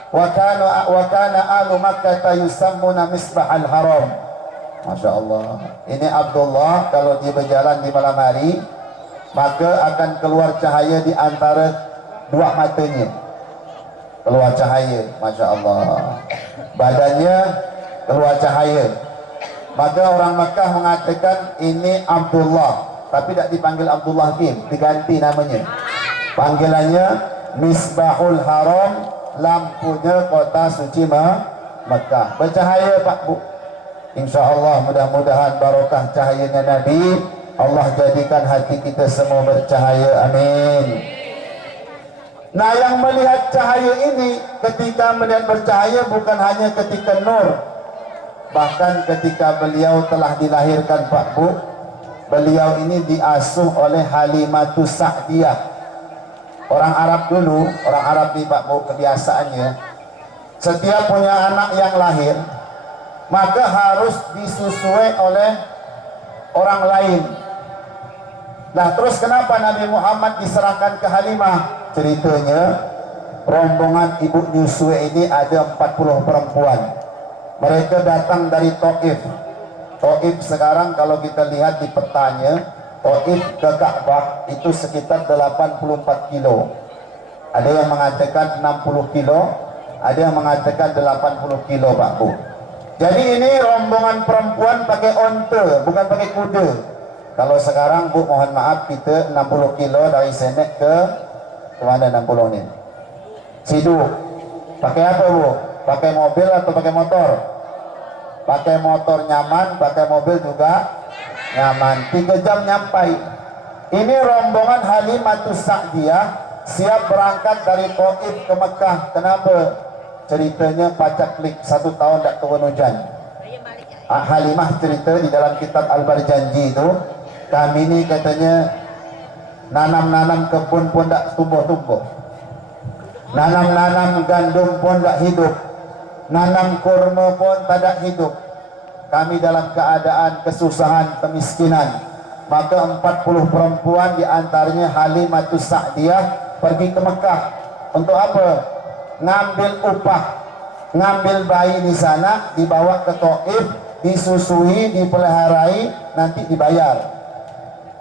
Wa kana ahlu Makkah yusammuna misbah al haram. Masya Allah. Ini Abdullah kalau dia berjalan di malam hari, maka akan keluar cahaya di antara dua matanya. Keluar cahaya, Masya Allah. Badannya keluar cahaya. Maka orang Makkah mengatakan ini Abdullah, tapi tidak dipanggil Abdullah bin, diganti namanya. Panggilannya Misbahul Haram, lampunya kota suci Makkah. Bercahaya Pak Bu. Insya Allah mudah-mudahan barokah cahayanya Nabi, Allah jadikan hati kita semua bercahaya. Amin. Nah, yang melihat cahaya ini, ketika melihat bercahaya bukan hanya ketika nur, bahkan ketika beliau telah dilahirkan Pak Bu, beliau ini diasuh oleh Halimatus Sa'diyah. Orang Arab dulu, orang Arab di Pak Bu kebiasaannya, setiap punya anak yang lahir, maka harus disusui oleh orang lain. Nah, terus kenapa Nabi Muhammad diserahkan ke Halimah? Ceritanya, rombongan ibu nyusui ini ada 40 perempuan. Mereka datang dari Taif. Taif sekarang kalau kita lihat di petanya, Taif ke Ka'bah itu sekitar 84 kilo. Ada yang mengatakan 60 kilo, ada yang mengatakan 80 kilo Pak Bu. Jadi ini rombongan perempuan pakai onta, bukan pakai kuda. Kalau sekarang Bu, mohon maaf, kita 60 kilo dari Senek ke mana 60 ini? Sidu. Pakai apa Bu? Pakai mobil atau pakai motor? Pakai motor nyaman, pakai mobil juga nyaman. 3 jam nyampai. Ini rombongan Halimatus Sa'diyah siap berangkat dari Taif ke Mekah. Kenapa? Ceritanya pacak klik 1 tahun tak turun hujan. Halimah cerita di dalam kitab Al-Barjanji itu, kami ini katanya nanam-nanam kebun pun tak tumbuh-tumbuh, nanam-nanam gandum pun tak hidup, nanam kurma pun tak ada hidup. Kami dalam keadaan kesusahan, kemiskinan. Maka 40 perempuan diantaranya Halimatus Sa'diyah pergi ke Mekah. Untuk apa? Ngambil upah, ngambil bayi di sana, dibawa ke Taif, disusui, dipeliharai, nanti dibayar.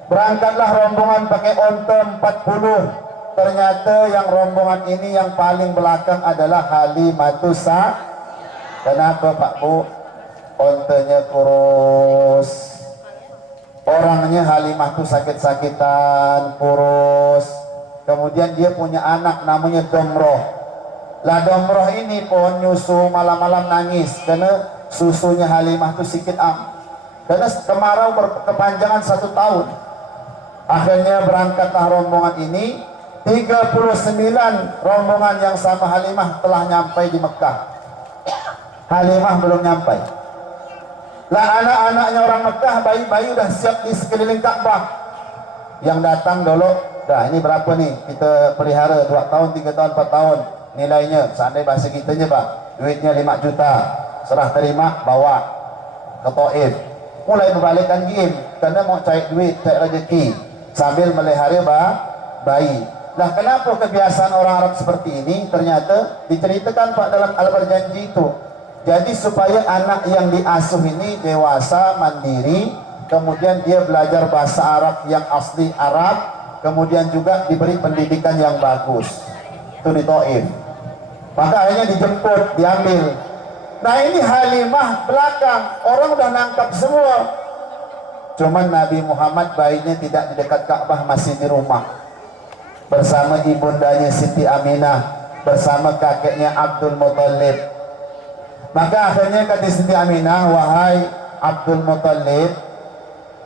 Berangkatlah rombongan pakai onta 40. Ternyata yang rombongan ini yang paling belakang adalah Halimatus Sa'diyah. Kenapa Pak Bu? Ontanya kurus, orangnya Halimah tuh sakit-sakitan, kurus. Kemudian dia punya anak namanya Domroh. Lah Domroh ini pun nyusu malam-malam nangis karena susunya Halimah tuh sikit karena kemarau berkepanjangan 1 tahun. Akhirnya berangkatlah rombongan ini. 39 rombongan yang sama Halimah telah nyampai di Mekah. Halimah belum nyampai. Lah anak-anaknya orang Mekah, bayi-bayi udah siap di sekeliling Ka'bah. Yang datang dulu, dah ini berapa nih? Kita pelihara 2 tahun, 3 tahun, 4 tahun. Nilainya, seandainya bahasa kitanya Pak, duitnya 5 juta. Serah terima, bawa ke Taif. Mulai berbalikan game, karena mau cari duit, cari rezeki, sambil melihara bayi. Nah, kenapa kebiasaan orang Arab seperti ini? Ternyata diceritakan Pak dalam Al-Barjanji itu. Jadi supaya anak yang diasuh ini dewasa, mandiri, kemudian dia belajar bahasa Arab yang asli Arab, kemudian juga diberi pendidikan yang bagus. Itu di Taif. Maka akhirnya dijemput, diambil. Nah ini Halimah belakang, orang udah nangkap semua. Cuman Nabi Muhammad bayinya tidak di dekat Ka'bah, masih di rumah. Bersama ibundanya Siti Aminah, bersama kakeknya Abdul Muthalib. Maka akhirnya kata Siti Aminah, wahai Abdul Muthalib,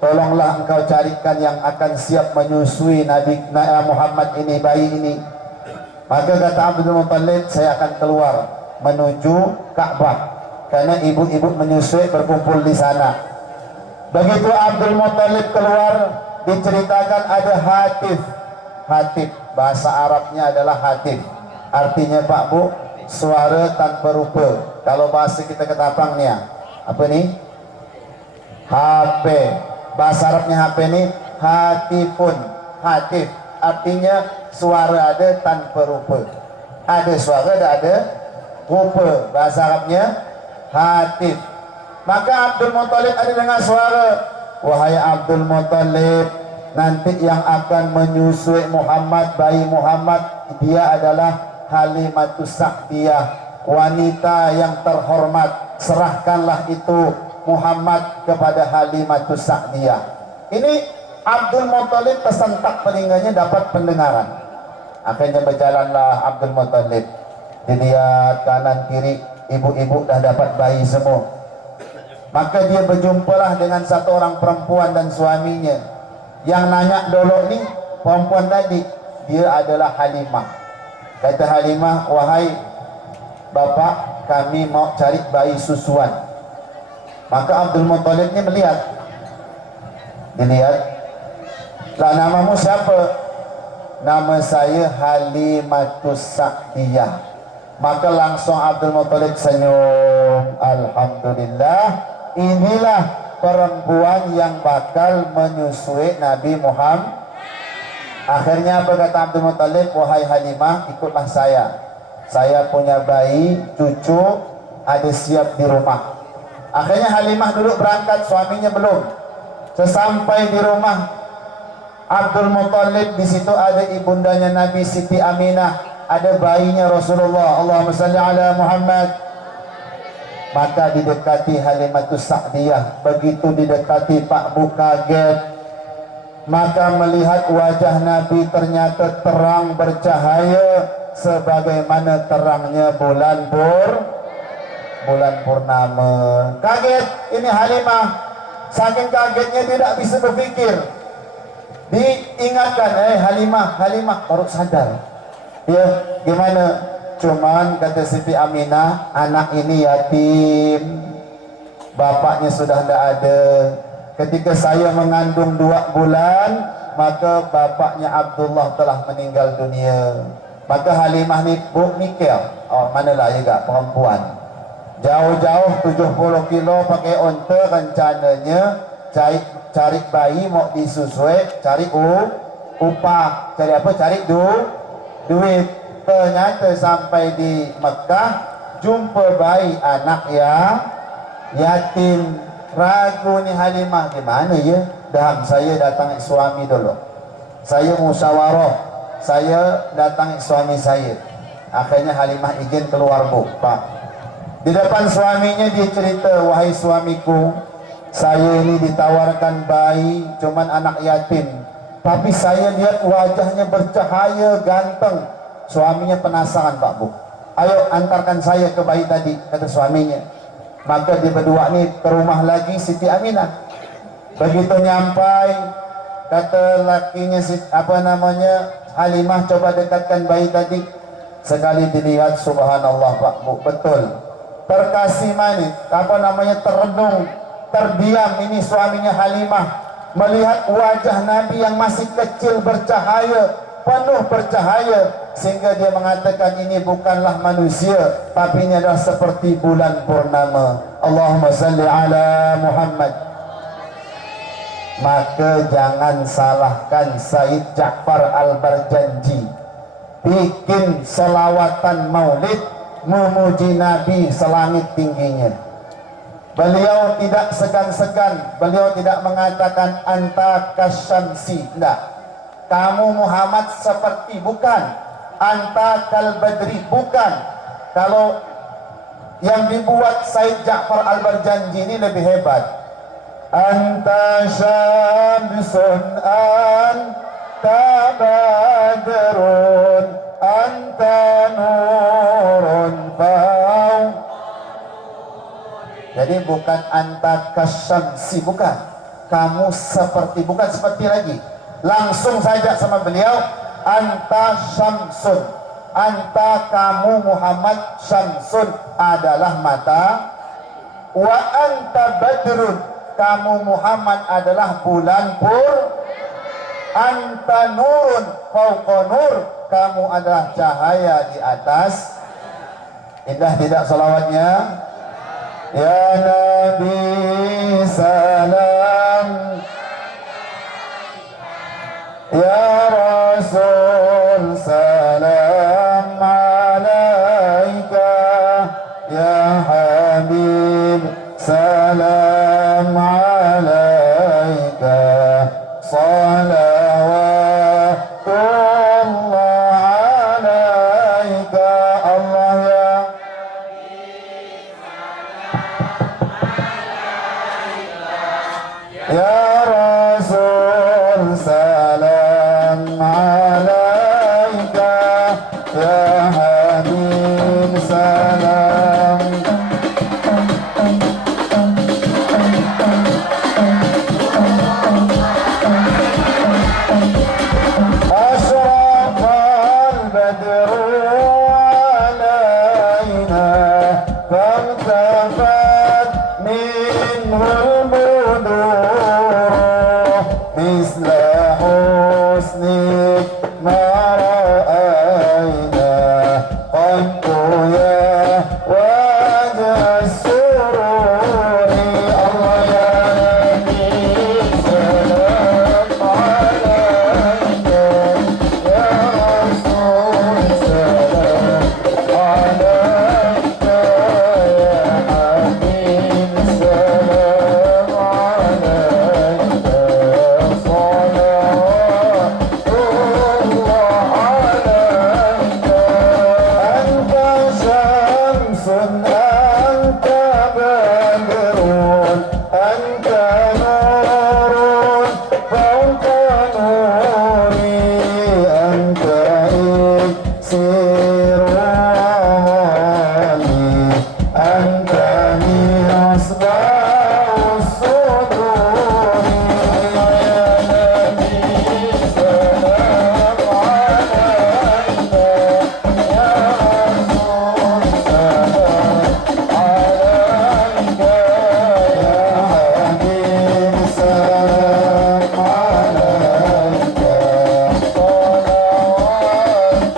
tolonglah engkau carikan yang akan siap menyusui Nabi Muhammad ini, bayi ini. Maka kata Abdul Muthalib, saya akan keluar menuju Ka'bah karena ibu-ibu menyusui berkumpul di sana. Begitu Abdul Muthalib keluar, diceritakan ada hatif. Hatif bahasa Arabnya adalah hatif, artinya Pak Bu, suara tanpa rupa. Kalau bahasa kita ketapangnya apa nih? HP. Bahasa Arabnya HP ini hatifun. Hatif artinya suara ada tanpa rupa. Ada suara, ada rupa. Bahasa Arabnya hatif. Maka Abdul Muthalib ada dengar suara, wahai Abdul Muthalib, nanti yang akan menyusui Muhammad, bayi Muhammad, dia adalah Halimatus Sa'diyah, wanita yang terhormat. Serahkanlah itu Muhammad kepada Halimatus Sa'diyah. Ini Abdul Muthalib tersentak telinganya, dapat pendengaran. Akhirnya berjalanlah Abdul Muthalib. Dilihat kanan kiri, ibu-ibu dah dapat bayi semua. Maka dia berjumpalah dengan satu orang perempuan dan suaminya. Yang nanya dulu ni perempuan tadi, dia adalah Halimah. Kata Halimah, wahai bapak, kami mau cari bayi susuan. Maka Abdul Muthalib ni melihat, dilihat, lah namamu siapa? Nama saya Halimatus Sa'diyah. Maka langsung Abdul Muthalib senyum, alhamdulillah, inilah perempuan yang bakal menyusui Nabi Muhammad. Akhirnya apa kata Abdul Muthalib, wahai Halimah, ikutlah saya. Saya punya bayi, cucu, ada siap di rumah. Akhirnya Halimah duduk berangkat, suaminya belum. Sesampai di rumah Abdul Muthalib, di situ ada ibundanya Nabi Siti Aminah, ada bayinya Rasulullah. Allahumma salli ala Muhammad. Maka didekati Halimatus Sa'diyah. Begitu didekati Pak Bu kaget. Maka melihat wajah Nabi ternyata terang bercahaya sebagaimana terangnya bulan purnama. Kaget ini Halimah. Saking kagetnya tidak bisa berpikir. Diingatkan, Halimah, Halimah, baru sadar. Ya, gimana? Cuman kata Siti Aminah, anak ini yatim, bapaknya sudah tidak ada. Ketika saya mengandung 2 bulan, maka bapaknya Abdullah telah meninggal dunia. Maka Halimah ni mikir, oh manalah ya gak perempuan, jauh-jauh 70 kilo pakai onta, rencananya cari bayi mau disusui, cari upah, cari apa? Cari duit. Ternyata sampai di Mekah jumpa bayi anak yang yatim. Ragu ni Halimah, gimana ya? Dah saya datangi suami dulu. Saya musyawarah, saya datangi suami saya. Akhirnya Halimah izin keluar Bu, Pak. Di depan suaminya dia cerita, wahai suamiku, saya ini ditawarkan bayi, cuman anak yatim. Tapi saya lihat wajahnya bercahaya, ganteng. Suaminya penasaran, Pak Bu. Ayo antarkan saya ke bayi tadi, kata suaminya. Maka dia berdua ni ke rumah lagi Siti Aminah. Begitu nyampai, kata lakinya Halimah, coba dekatkan bayi tadi. Sekali dilihat, subhanallah Pak Bu, betul. Terkasih manis, terrenung, terdiam ini suaminya Halimah. Melihat wajah Nabi yang masih kecil bercahaya, penuh bercahaya, sehingga dia mengatakan ini bukanlah manusia, tapi ini adalah seperti bulan purnama. Allahumma salli ala Muhammad. Maka jangan salahkan Said Ja'far Al-Barjanji bikin selawatan maulid memuji Nabi selangit tingginya. Beliau tidak segan-segan, beliau tidak mengatakan anta kasyamsi, tidak. Kamu Muhammad seperti, bukan. Anta kal badri, bukan. Kalau yang dibuat Said Ja'far Al-Barjanji ini lebih hebat. Anta syamsun, anta badrun, anta nurun fau. Jadi bukan anta kasyamsi, bukan. Kamu seperti, bukan seperti lagi. Langsung saja sama beliau, anta syamsun. Anta, kamu Muhammad, syamsun adalah mata. Wa anta badrun, kamu Muhammad adalah bulan pur. Anta nurun fauqa nur, kamu adalah cahaya di atas. Indah tidak salawatnya? Ya Nabi salam, ya Rasul salam alaika, ya Habib salam alaika, salawatullah alaika. Allah ya ya Rasul salam alaika, ya Habib salam. Ashraqal badru alaina, faltafat minhul budur, misla husnik ma ra'ayna, qantu ya wajah sururi. Allah ya Nabi salam alaika, ya Rasul salam alaika, ya Habib salam alaika, salawatullah alaika. Anta syamsun, anta badrun, anta nurun fauqa nuri, anta iksir wali, anta misbahus suduri. Ya Nabi salam alaika, ya Rasul salam alaika, ya Habib salam alaika,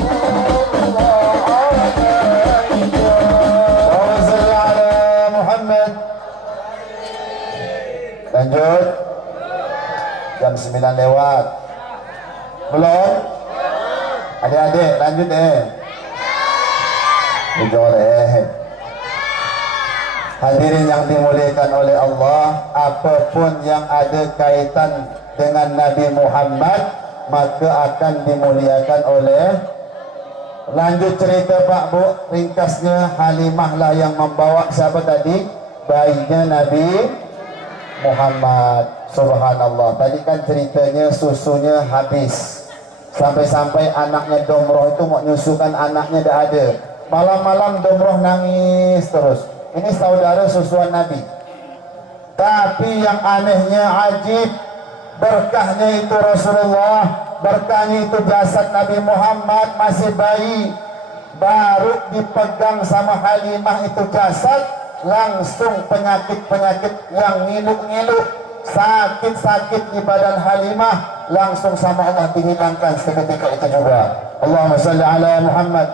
salawatullah alaika. Allahumma salli ala Muhammad. Lanjut. Jam 9 lewat. Belum? Adik-adik, lanjut deh. Boleh. Hadirin yang dimuliakan oleh Allah, apapun yang ada kaitan dengan Nabi Muhammad maka akan dimuliakan oleh. Lanjut cerita Pak Bu, ringkasnya Halimah lah yang membawa siapa tadi? Bayinya Nabi Muhammad. Subhanallah. Tadi kan ceritanya susunya habis. Sampai-sampai anaknya Domroh itu mau nyusukan anaknya dah ada. Malam-malam Domroh nangis terus. Ini saudara susuan Nabi. Tapi yang anehnya ajib, berkahnya itu Rasulullah, berkahnya itu jasad Nabi Muhammad masih bayi, baru dipegang sama Halimah itu jasad, langsung penyakit-penyakit yang ngilu-ngilu, sakit-sakit di badan Halimah langsung sama Allah dihilangkan seketika itu juga. Allahumma salli ala Muhammad.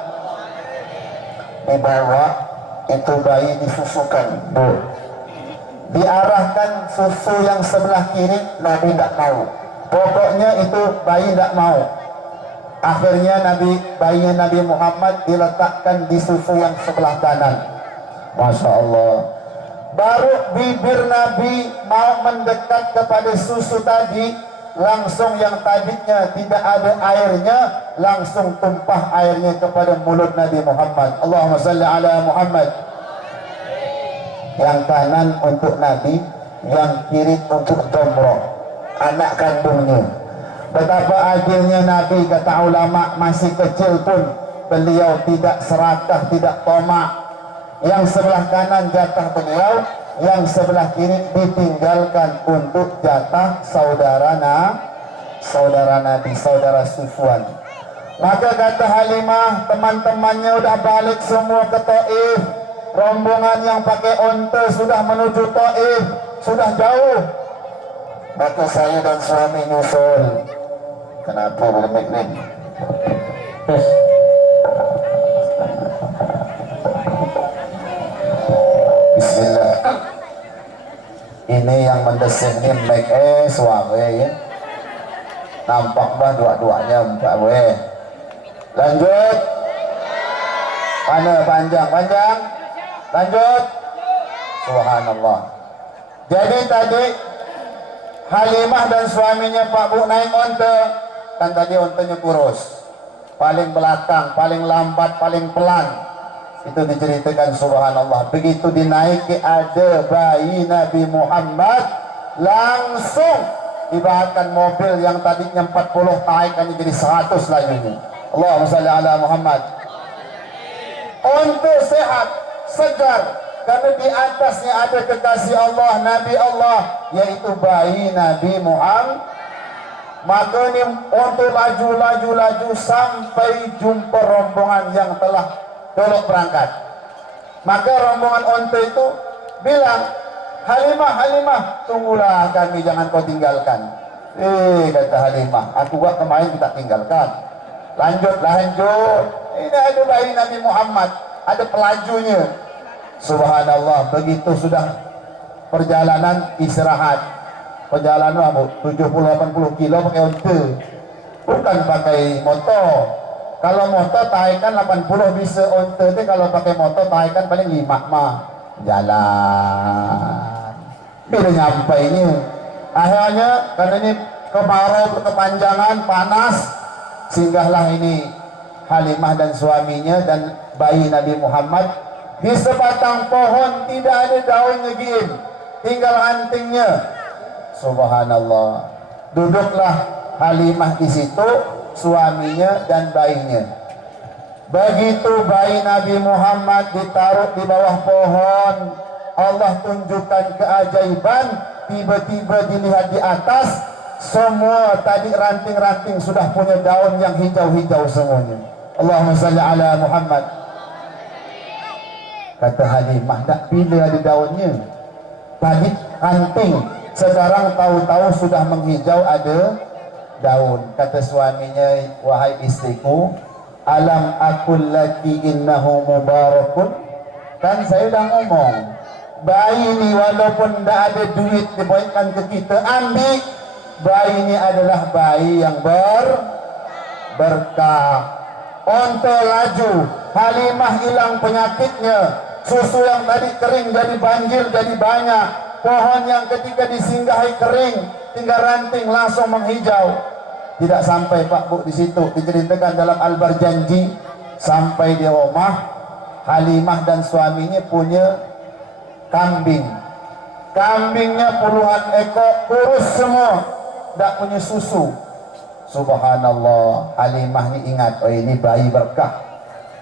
Dibawa itu bayi disusukan, Bu. Diarahkan susu yang sebelah kiri, Nabi tidak mau. Pokoknya itu bayi tidak mau. Akhirnya bayinya Nabi Muhammad diletakkan di susu yang sebelah kanan. Masya Allah. Baru bibir Nabi mau mendekat kepada susu tadi, langsung yang tadinya tidak ada airnya, langsung tumpah airnya kepada mulut Nabi Muhammad. Allahumma salli ala Muhammad. Yang kanan untuk Nabi, yang kiri untuk Jomroh, anak kandungnya. Betapa adilnya Nabi, kata ulama, masih kecil pun beliau tidak serakah, tidak tomak. Yang sebelah kanan jatah beliau, yang sebelah kiri ditinggalkan untuk jatah saudara Nabi, saudara susuan. Maka kata Halimah, teman-temannya udah balik semua ke Taif. Rombongan yang pakai onta sudah menuju Taif, sudah jauh. Maka saya dan suami nyusul. Kenapa belum iklim? Bismillah. Ini yang mendesing ini make suami ya. Nampak bah dua-duanya mbak we. Lanjut. Mana panjang. Lanjut. Subhanallah. Jadi tadi Halimah dan suaminya Pak Bu naik onta. Kan tadi ontanya kurus, paling belakang, paling lambat, paling pelan. Itu diceritakan, subhanallah. Begitu dinaiki ada bayi Nabi Muhammad, langsung ibaratkan mobil yang tadinya 40 naikkan jadi 100 lajunya. Allahumma salli ala Muhammad. Onta sehat, segar, karena di atasnya ada kekasih Allah, Nabi Allah, yaitu bayi Nabi Muhammad. Maka ini untuk laju sampai jumpa rombongan yang telah tolok berangkat. Maka rombongan onta itu bilang, Halimah, tunggulah kami, jangan kau tinggalkan. Kata Halimah, aku gak kemarin kita tinggalkan. Lanjut. Ini ada bayi Nabi Muhammad, ada pelajunya. Subhanallah, begitu sudah perjalanan istirahat. Perjalanan 70-80 kilo pakai onta, bukan pakai motor. Kalau motor taikan 80 bisa, onta itu kalau pakai motor taikan paling 5 mah jalan. Bila nyampe ini, akhirnya karena ini kemarau berkepanjangan, panas, singgahlah ini Halimah dan suaminya dan bayi Nabi Muhammad di sebatang pohon, tidak ada daunnya gin, tinggal antingnya. Subhanallah. Duduklah Halimah di situ, suaminya dan bayinya. Begitu bayi Nabi Muhammad ditaruh di bawah pohon, Allah tunjukkan keajaiban. Tiba-tiba dilihat di atas, semua tadi ranting-ranting sudah punya daun yang hijau-hijau semuanya. Allahumma salli ala Muhammad. Kata Halimah, tak bila ada daunnya. Tadi ranting, sekarang tahu-tahu sudah menghijau, ada daun. Kata suaminya, wahai istriku, alam akul laki innahu mubarakun. Kan saya dah ngomong, bayi ini walaupun tidak ada duit diberikan ke kita, ambil. Bayi ini adalah bayi yang berkah. Onta laju, Halimah hilang penyakitnya. Susu yang tadi kering jadi banjir, jadi banyak. Pohon yang ketika disinggahi kering, tinggal ranting langsung menghijau. Tidak sampai Pak Bu di situ, diceritakan dalam Al-Barjanji, sampai di rumah Halimah dan suaminya punya kambing. Kambingnya puluhan ekor, kurus semua, tidak punya susu. Subhanallah, Halimah ini ingat, oh ini bayi berkah.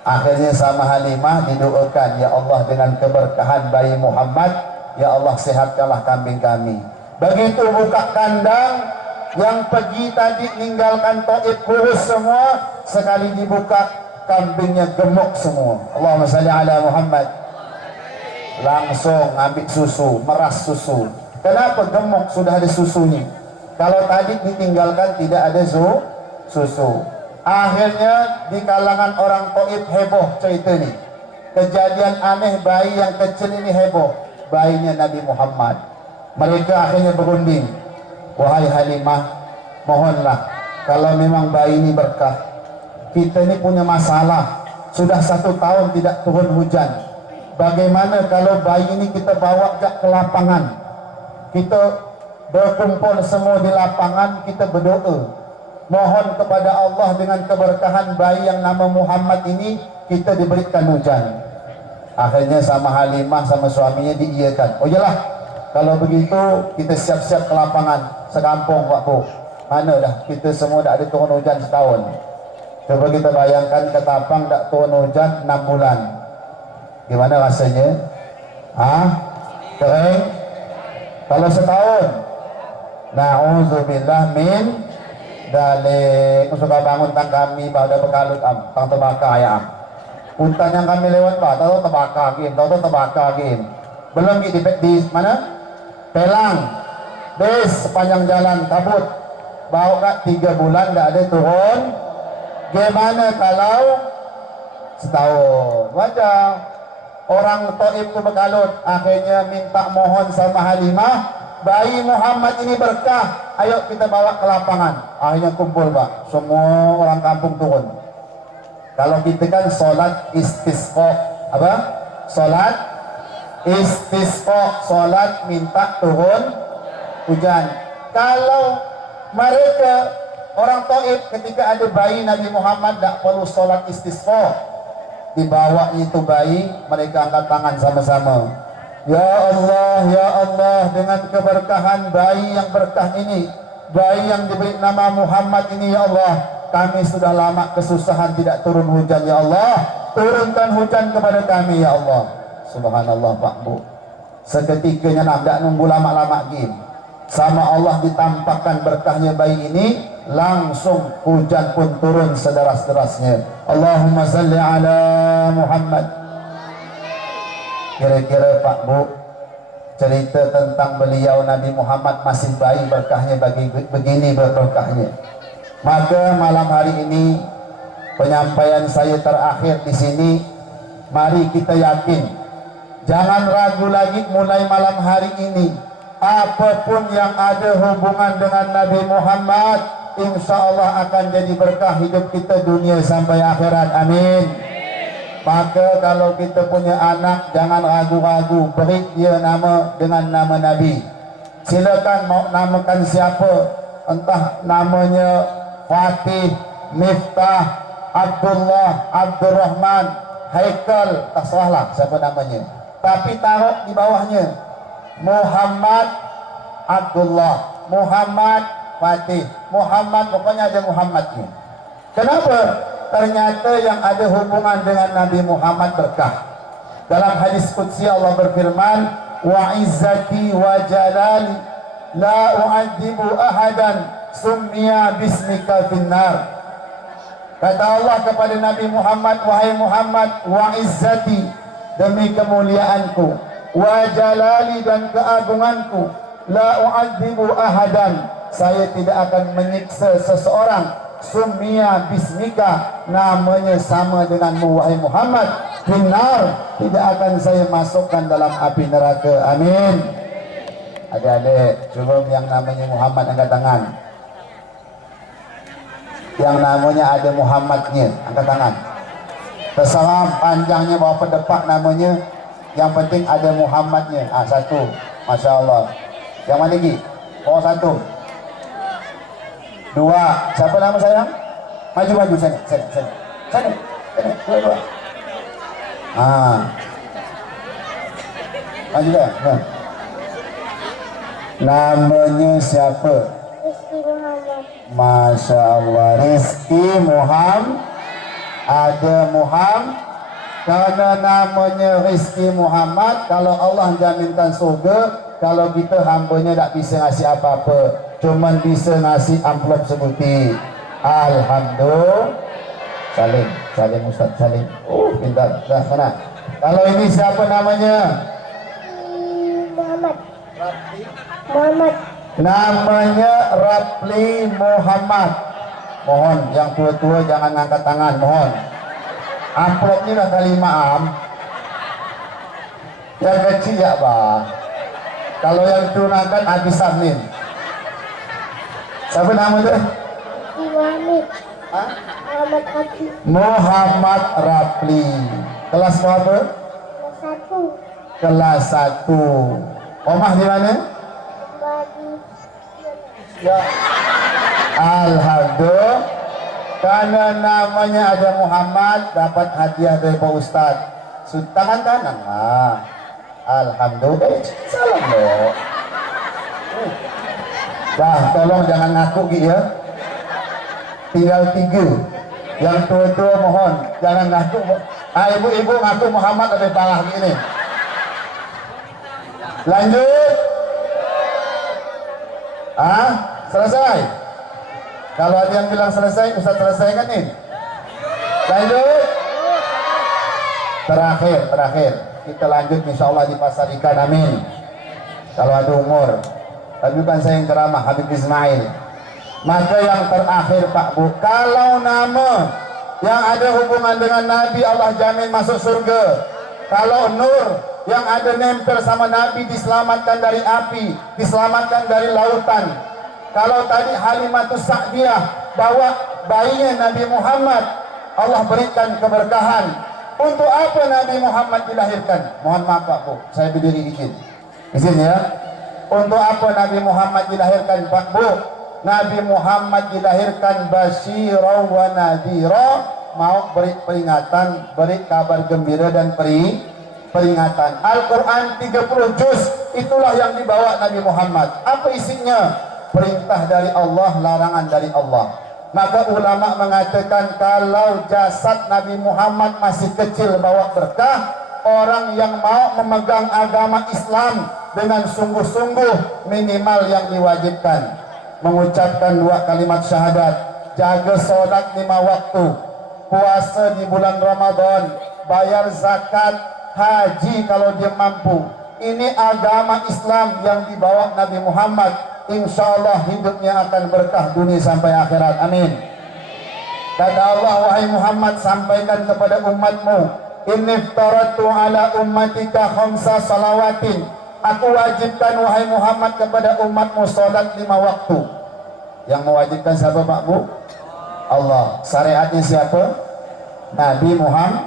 Akhirnya sama Halimah didoakan, ya Allah dengan keberkahan bayi Muhammad, ya Allah sehatkanlah kambing kami. Begitu buka kandang, yang pergi tadi ninggalkan Taif kurus semua, sekali dibuka kambingnya gemuk semua. Allahumma salli ala Muhammad. Langsung ambil susu, meras susu. Kenapa gemuk? Sudah ada susunya. Kalau tadi ditinggalkan tidak ada susu. Akhirnya di kalangan orang Taif heboh cerita ini. Kejadian aneh, bayi yang kecil ini heboh. Bayinya Nabi Muhammad. Mereka akhirnya berunding, wahai Halimah, mohonlah kalau memang bayi ini berkah, kita ini punya masalah. Sudah 1 tahun tidak turun hujan. Bagaimana kalau bayi ini kita bawa ke lapangan? Kita berkumpul semua di lapangan, kita berdoa. Mohon kepada Allah dengan keberkahan bayi yang nama Muhammad ini, kita diberikan hujan. Akhirnya sama Halimah sama suaminya diiyakan. Oh iyalah, kalau begitu kita siap-siap ke lapangan sekampung Pak Bu. Mana dah kita semua dah ada turun hujan setahun. Coba kita bayangkan Ketapang tak turun hujan 6 bulan. Gimana rasanya? Kering? Kalau setahun? Na'udzubillah min dalik. Suka bangun tang kami pada bekalut tang terbakar ya. Hutan yang kami lewat Pak, tahu terbakar game, tahu terbakar game. Belum di mana? Pelang. Des sepanjang jalan kabut. Bawa kat 3 bulan tak ada turun. Gimana kalau setahun? Wajah orang Taif tu berkalut, akhirnya minta mohon sama Halimah, bayi Muhammad ini berkah, ayo kita bawa ke lapangan. Akhirnya kumpul Pak, semua orang kampung turun. Kalau kita kan solat istisqa, apa? Solat istisqa, solat minta turun hujan. Kalau mereka orang Taif ketika ada bayi Nabi Muhammad tak perlu solat istisqa, dibawa itu bayi, mereka angkat tangan sama-sama. Ya Allah, dengan keberkahan bayi yang berkah ini, bayi yang diberi nama Muhammad ini, ya Allah, kami sudah lama kesusahan tidak turun hujan, ya Allah, turunkan hujan kepada kami, ya Allah. Subhanallah Pak Bu, seketikanya tak nunggu lama-lama lagi, sama Allah ditampakkan berkahnya bayi ini, langsung hujan pun turun sederas-derasnya. Allahumma salli ala Muhammad. Kira-kira Pak Bu, cerita tentang beliau Nabi Muhammad masih bayi, berkahnya begini berkahnya. Maka malam hari ini penyampaian saya terakhir di sini. Mari kita yakin, jangan ragu lagi mulai malam hari ini. Apapun yang ada hubungan dengan Nabi Muhammad, insya Allah akan jadi berkah hidup kita dunia sampai akhirat. Amin. Maka kalau kita punya anak, jangan ragu-ragu, beri dia nama dengan nama Nabi. Silakan mau namakan siapa, entah namanya Fatih, Miftah, Abdullah, Abdurrahman, Haikal, tak salah siapa namanya, tapi taruh di bawahnya Muhammad Abdullah, Muhammad Fatih, Muhammad, pokoknya ada Muhammadnya. Kenapa? Ternyata yang ada hubungan dengan Nabi Muhammad berkah. Dalam hadis qudsi Allah berfirman, wa izzati wa jalali la u'adzibu ahadan summiya bismika finnar. Kata Allah kepada Nabi Muhammad, wahai Muhammad, wa izzati, demi kemuliaanku, wa jalali, dan keagunganku, la u'adzibu ahadan, saya tidak akan menyiksa seseorang, summiya bismika, namanya sama denganmu wahai Muhammad, finnar, tidak akan saya masukkan dalam api neraka. Amin. Adik-adik, coba yang namanya Muhammad angkat tangan. Yang namanya ada Muhammadnya angkat tangan. Terserah panjangnya berapa depak namanya, yang penting ada Muhammadnya. Satu, Masya Allah. Yang mana lagi? Oh, satu. Dua, siapa nama sayang? Maju sana. Dua. Maju dah. Namanya siapa? Rizky Muhammad. Masya Allah, Rizky Muhammad. Ada Muhammad. Karena namanya Rizky Muhammad, kalau Allah jaminkan surga. Kalau kita hambanya tak bisa ngasih apa-apa, cuman bisa ngasih amplop sebuti. Alhamdulillah. Salim Ustaz Salim. Pintar. Dah mana? Kalau ini siapa namanya? Muhammad. Namanya Rapli Muhammad. Mohon yang tua-tua jangan ngangkat tangan, mohon. Amplopnya dah kali maam. Yang kecil ya bah. Kalau yang tunangkan habis Amin. Siapa nama tu? Muhammad. Hah? Muhammad Hati. Muhammad Rapli. Kelas berapa? Kelas 1. Kelas 1. Omah di mana? Bagi. Ya. Alhamdulillah. Karena namanya ada Muhammad, dapat hadiah dari Pak Ustadz. Tangan kanan. Alhamdulillah. Salam loh. Dah, tolong jangan ngaku gitu ya. Tinggal 3. Yang tua-tua mohon jangan ngaku. Ibu-ibu ngaku Muhammad lebih parah gini. Lanjut. Selesai. Kalau ada yang bilang selesai, Ustaz selesaikan nih. Lanjut. Terakhir. Kita lanjut insya Allah di pasar ikan, amin. Kalau ada umur. Tapi bukan saya yang ceramah, Habib Ismail. Maka yang terakhir Pak Bu, kalau nama yang ada hubungan dengan Nabi Allah jamin masuk surga. Kalau nur yang ada nempel sama Nabi diselamatkan dari api, diselamatkan dari lautan. Kalau tadi Halimatus Sa'diyah bawa bayinya Nabi Muhammad, Allah berikan keberkahan. Untuk apa Nabi Muhammad dilahirkan? Mohon maaf Pak Bu, saya berdiri izin ya. Untuk apa Nabi Muhammad dilahirkan Pak Bu? Nabi Muhammad dilahirkan basyira wa nadhira, mau beri peringatan, beri kabar gembira dan peringatan. Al-Quran 30 juz, itulah yang dibawa Nabi Muhammad. Apa isinya? Perintah dari Allah, larangan dari Allah. Maka ulama mengatakan kalau jasad Nabi Muhammad masih kecil bawa berkah, orang yang mau memegang agama Islam dengan sungguh-sungguh minimal yang diwajibkan mengucapkan 2 kalimat syahadat, jaga sholat 5 waktu, puasa di bulan Ramadan, bayar zakat, haji kalau dia mampu. Ini agama Islam yang dibawa Nabi Muhammad. Insya Allah hidupnya akan berkah dunia sampai akhirat, amin. Kata Allah, wahai Muhammad, sampaikan kepada umatmu, inni ftaratu ala ummatika khamsa salawatin. Aku wajibkan wahai Muhammad kepada umatmu salat 5 waktu. Yang mewajibkan siapa Pak Bu? Allah. Syariatnya siapa? Nabi Muhammad.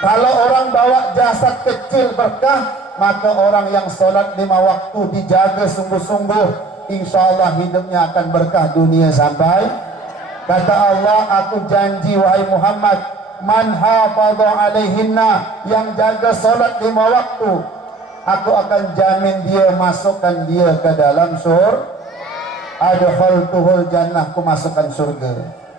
Kalau orang bawa jasad kecil berkah, maka orang yang salat 5 waktu dijaga sungguh-sungguh, insya Allah hidupnya akan berkah dunia sampai. Kata Allah, aku janji wahai Muhammad, man hafadha alaihinna, yang jaga salat 5 waktu, aku akan jamin dia, masukkan dia ke dalam surga. Adkhaltuhul jannah, aku masukkan surga.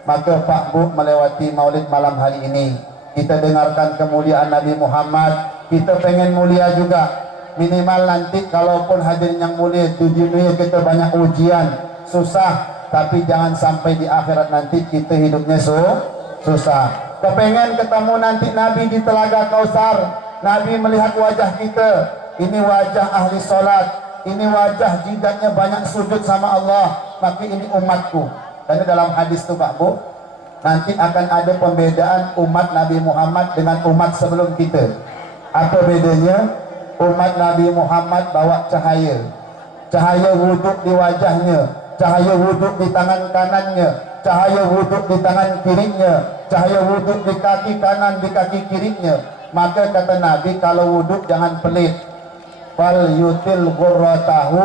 Maka Pak Bu melewati maulid malam hari ini, kita dengarkan kemuliaan Nabi Muhammad. Kita pengen mulia juga. Minimal nanti kalaupun hadirin yang mulia di dunia kita banyak ujian, susah, tapi jangan sampai di akhirat nanti kita hidupnya susah. Kepengen ketemu nanti Nabi di Telaga Kausar, Nabi melihat wajah kita, ini wajah ahli sholat, ini wajah jidatnya banyak sujud sama Allah, maka ini umatku. Karena dalam hadis itu Pak Bu, nanti akan ada pembedaan umat Nabi Muhammad dengan umat sebelum kita. Apa bedanya? Umat Nabi Muhammad bawa cahaya, cahaya wuduk di wajahnya, cahaya wuduk di tangan kanannya, cahaya wuduk di tangan kirinya, cahaya wuduk di kaki kanan, di kaki kirinya. Maka kata Nabi, kalau wuduk jangan pelit, fal yutil ghurratahu,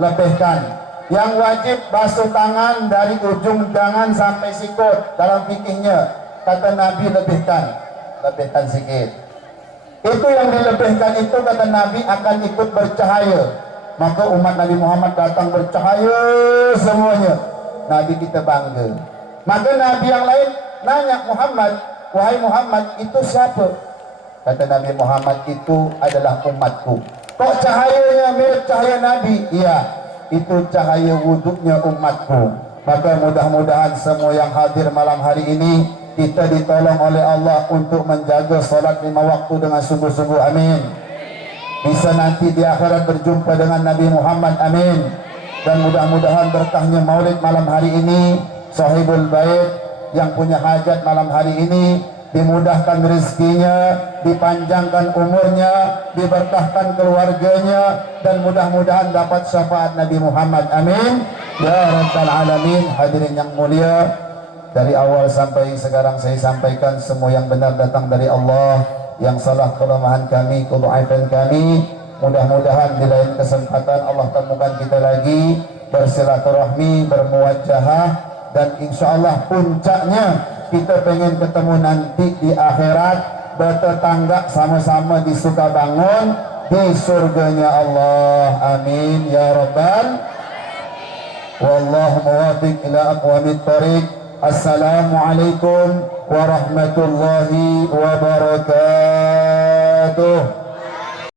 lebihkan. Yang wajib basuh tangan dari ujung tangan sampai sikut dalam fikihnya. Kata Nabi, lebihkan sikit. Itu yang dilebihkan itu kata Nabi akan ikut bercahaya. Maka umat Nabi Muhammad datang bercahaya semuanya. Nabi kita bangga. Maka Nabi yang lain nanya Muhammad, wahai Muhammad, itu siapa? Kata Nabi Muhammad, itu adalah umatku. Kok cahayanya mirip cahaya Nabi? Iya, itu cahaya wuduknya umatku. Maka mudah-mudahan semua yang hadir malam hari ini, kita ditolong oleh Allah untuk menjaga salat 5 waktu dengan sungguh-sungguh, amin. Bisa nanti di akhirat berjumpa dengan Nabi Muhammad, amin. Dan mudah-mudahan berkahnya maulid malam hari ini, sahibul bait yang punya hajat malam hari ini dimudahkan rezekinya, dipanjangkan umurnya, diberkahkan keluarganya, dan mudah-mudahan dapat syafaat Nabi Muhammad, amin ya rabbal alamin. Hadirin yang mulia, Dari awal sampai sekarang saya sampaikan semua yang benar datang dari Allah, yang salah kelemahan kami, kedhaifan kami. Mudah-mudahan di lain kesempatan Allah temukan kita lagi bersilaturahmi, bermuwajahah, dan insya Allah puncaknya kita pengen ketemu nanti di akhirat, bertetangga sama-sama di Sukabangun, di surganya Allah. Amin ya rabbal. Wallahu muwafiq ila aqwamit thariq. Assalamualaikum warahmatullahi wabarakatuh.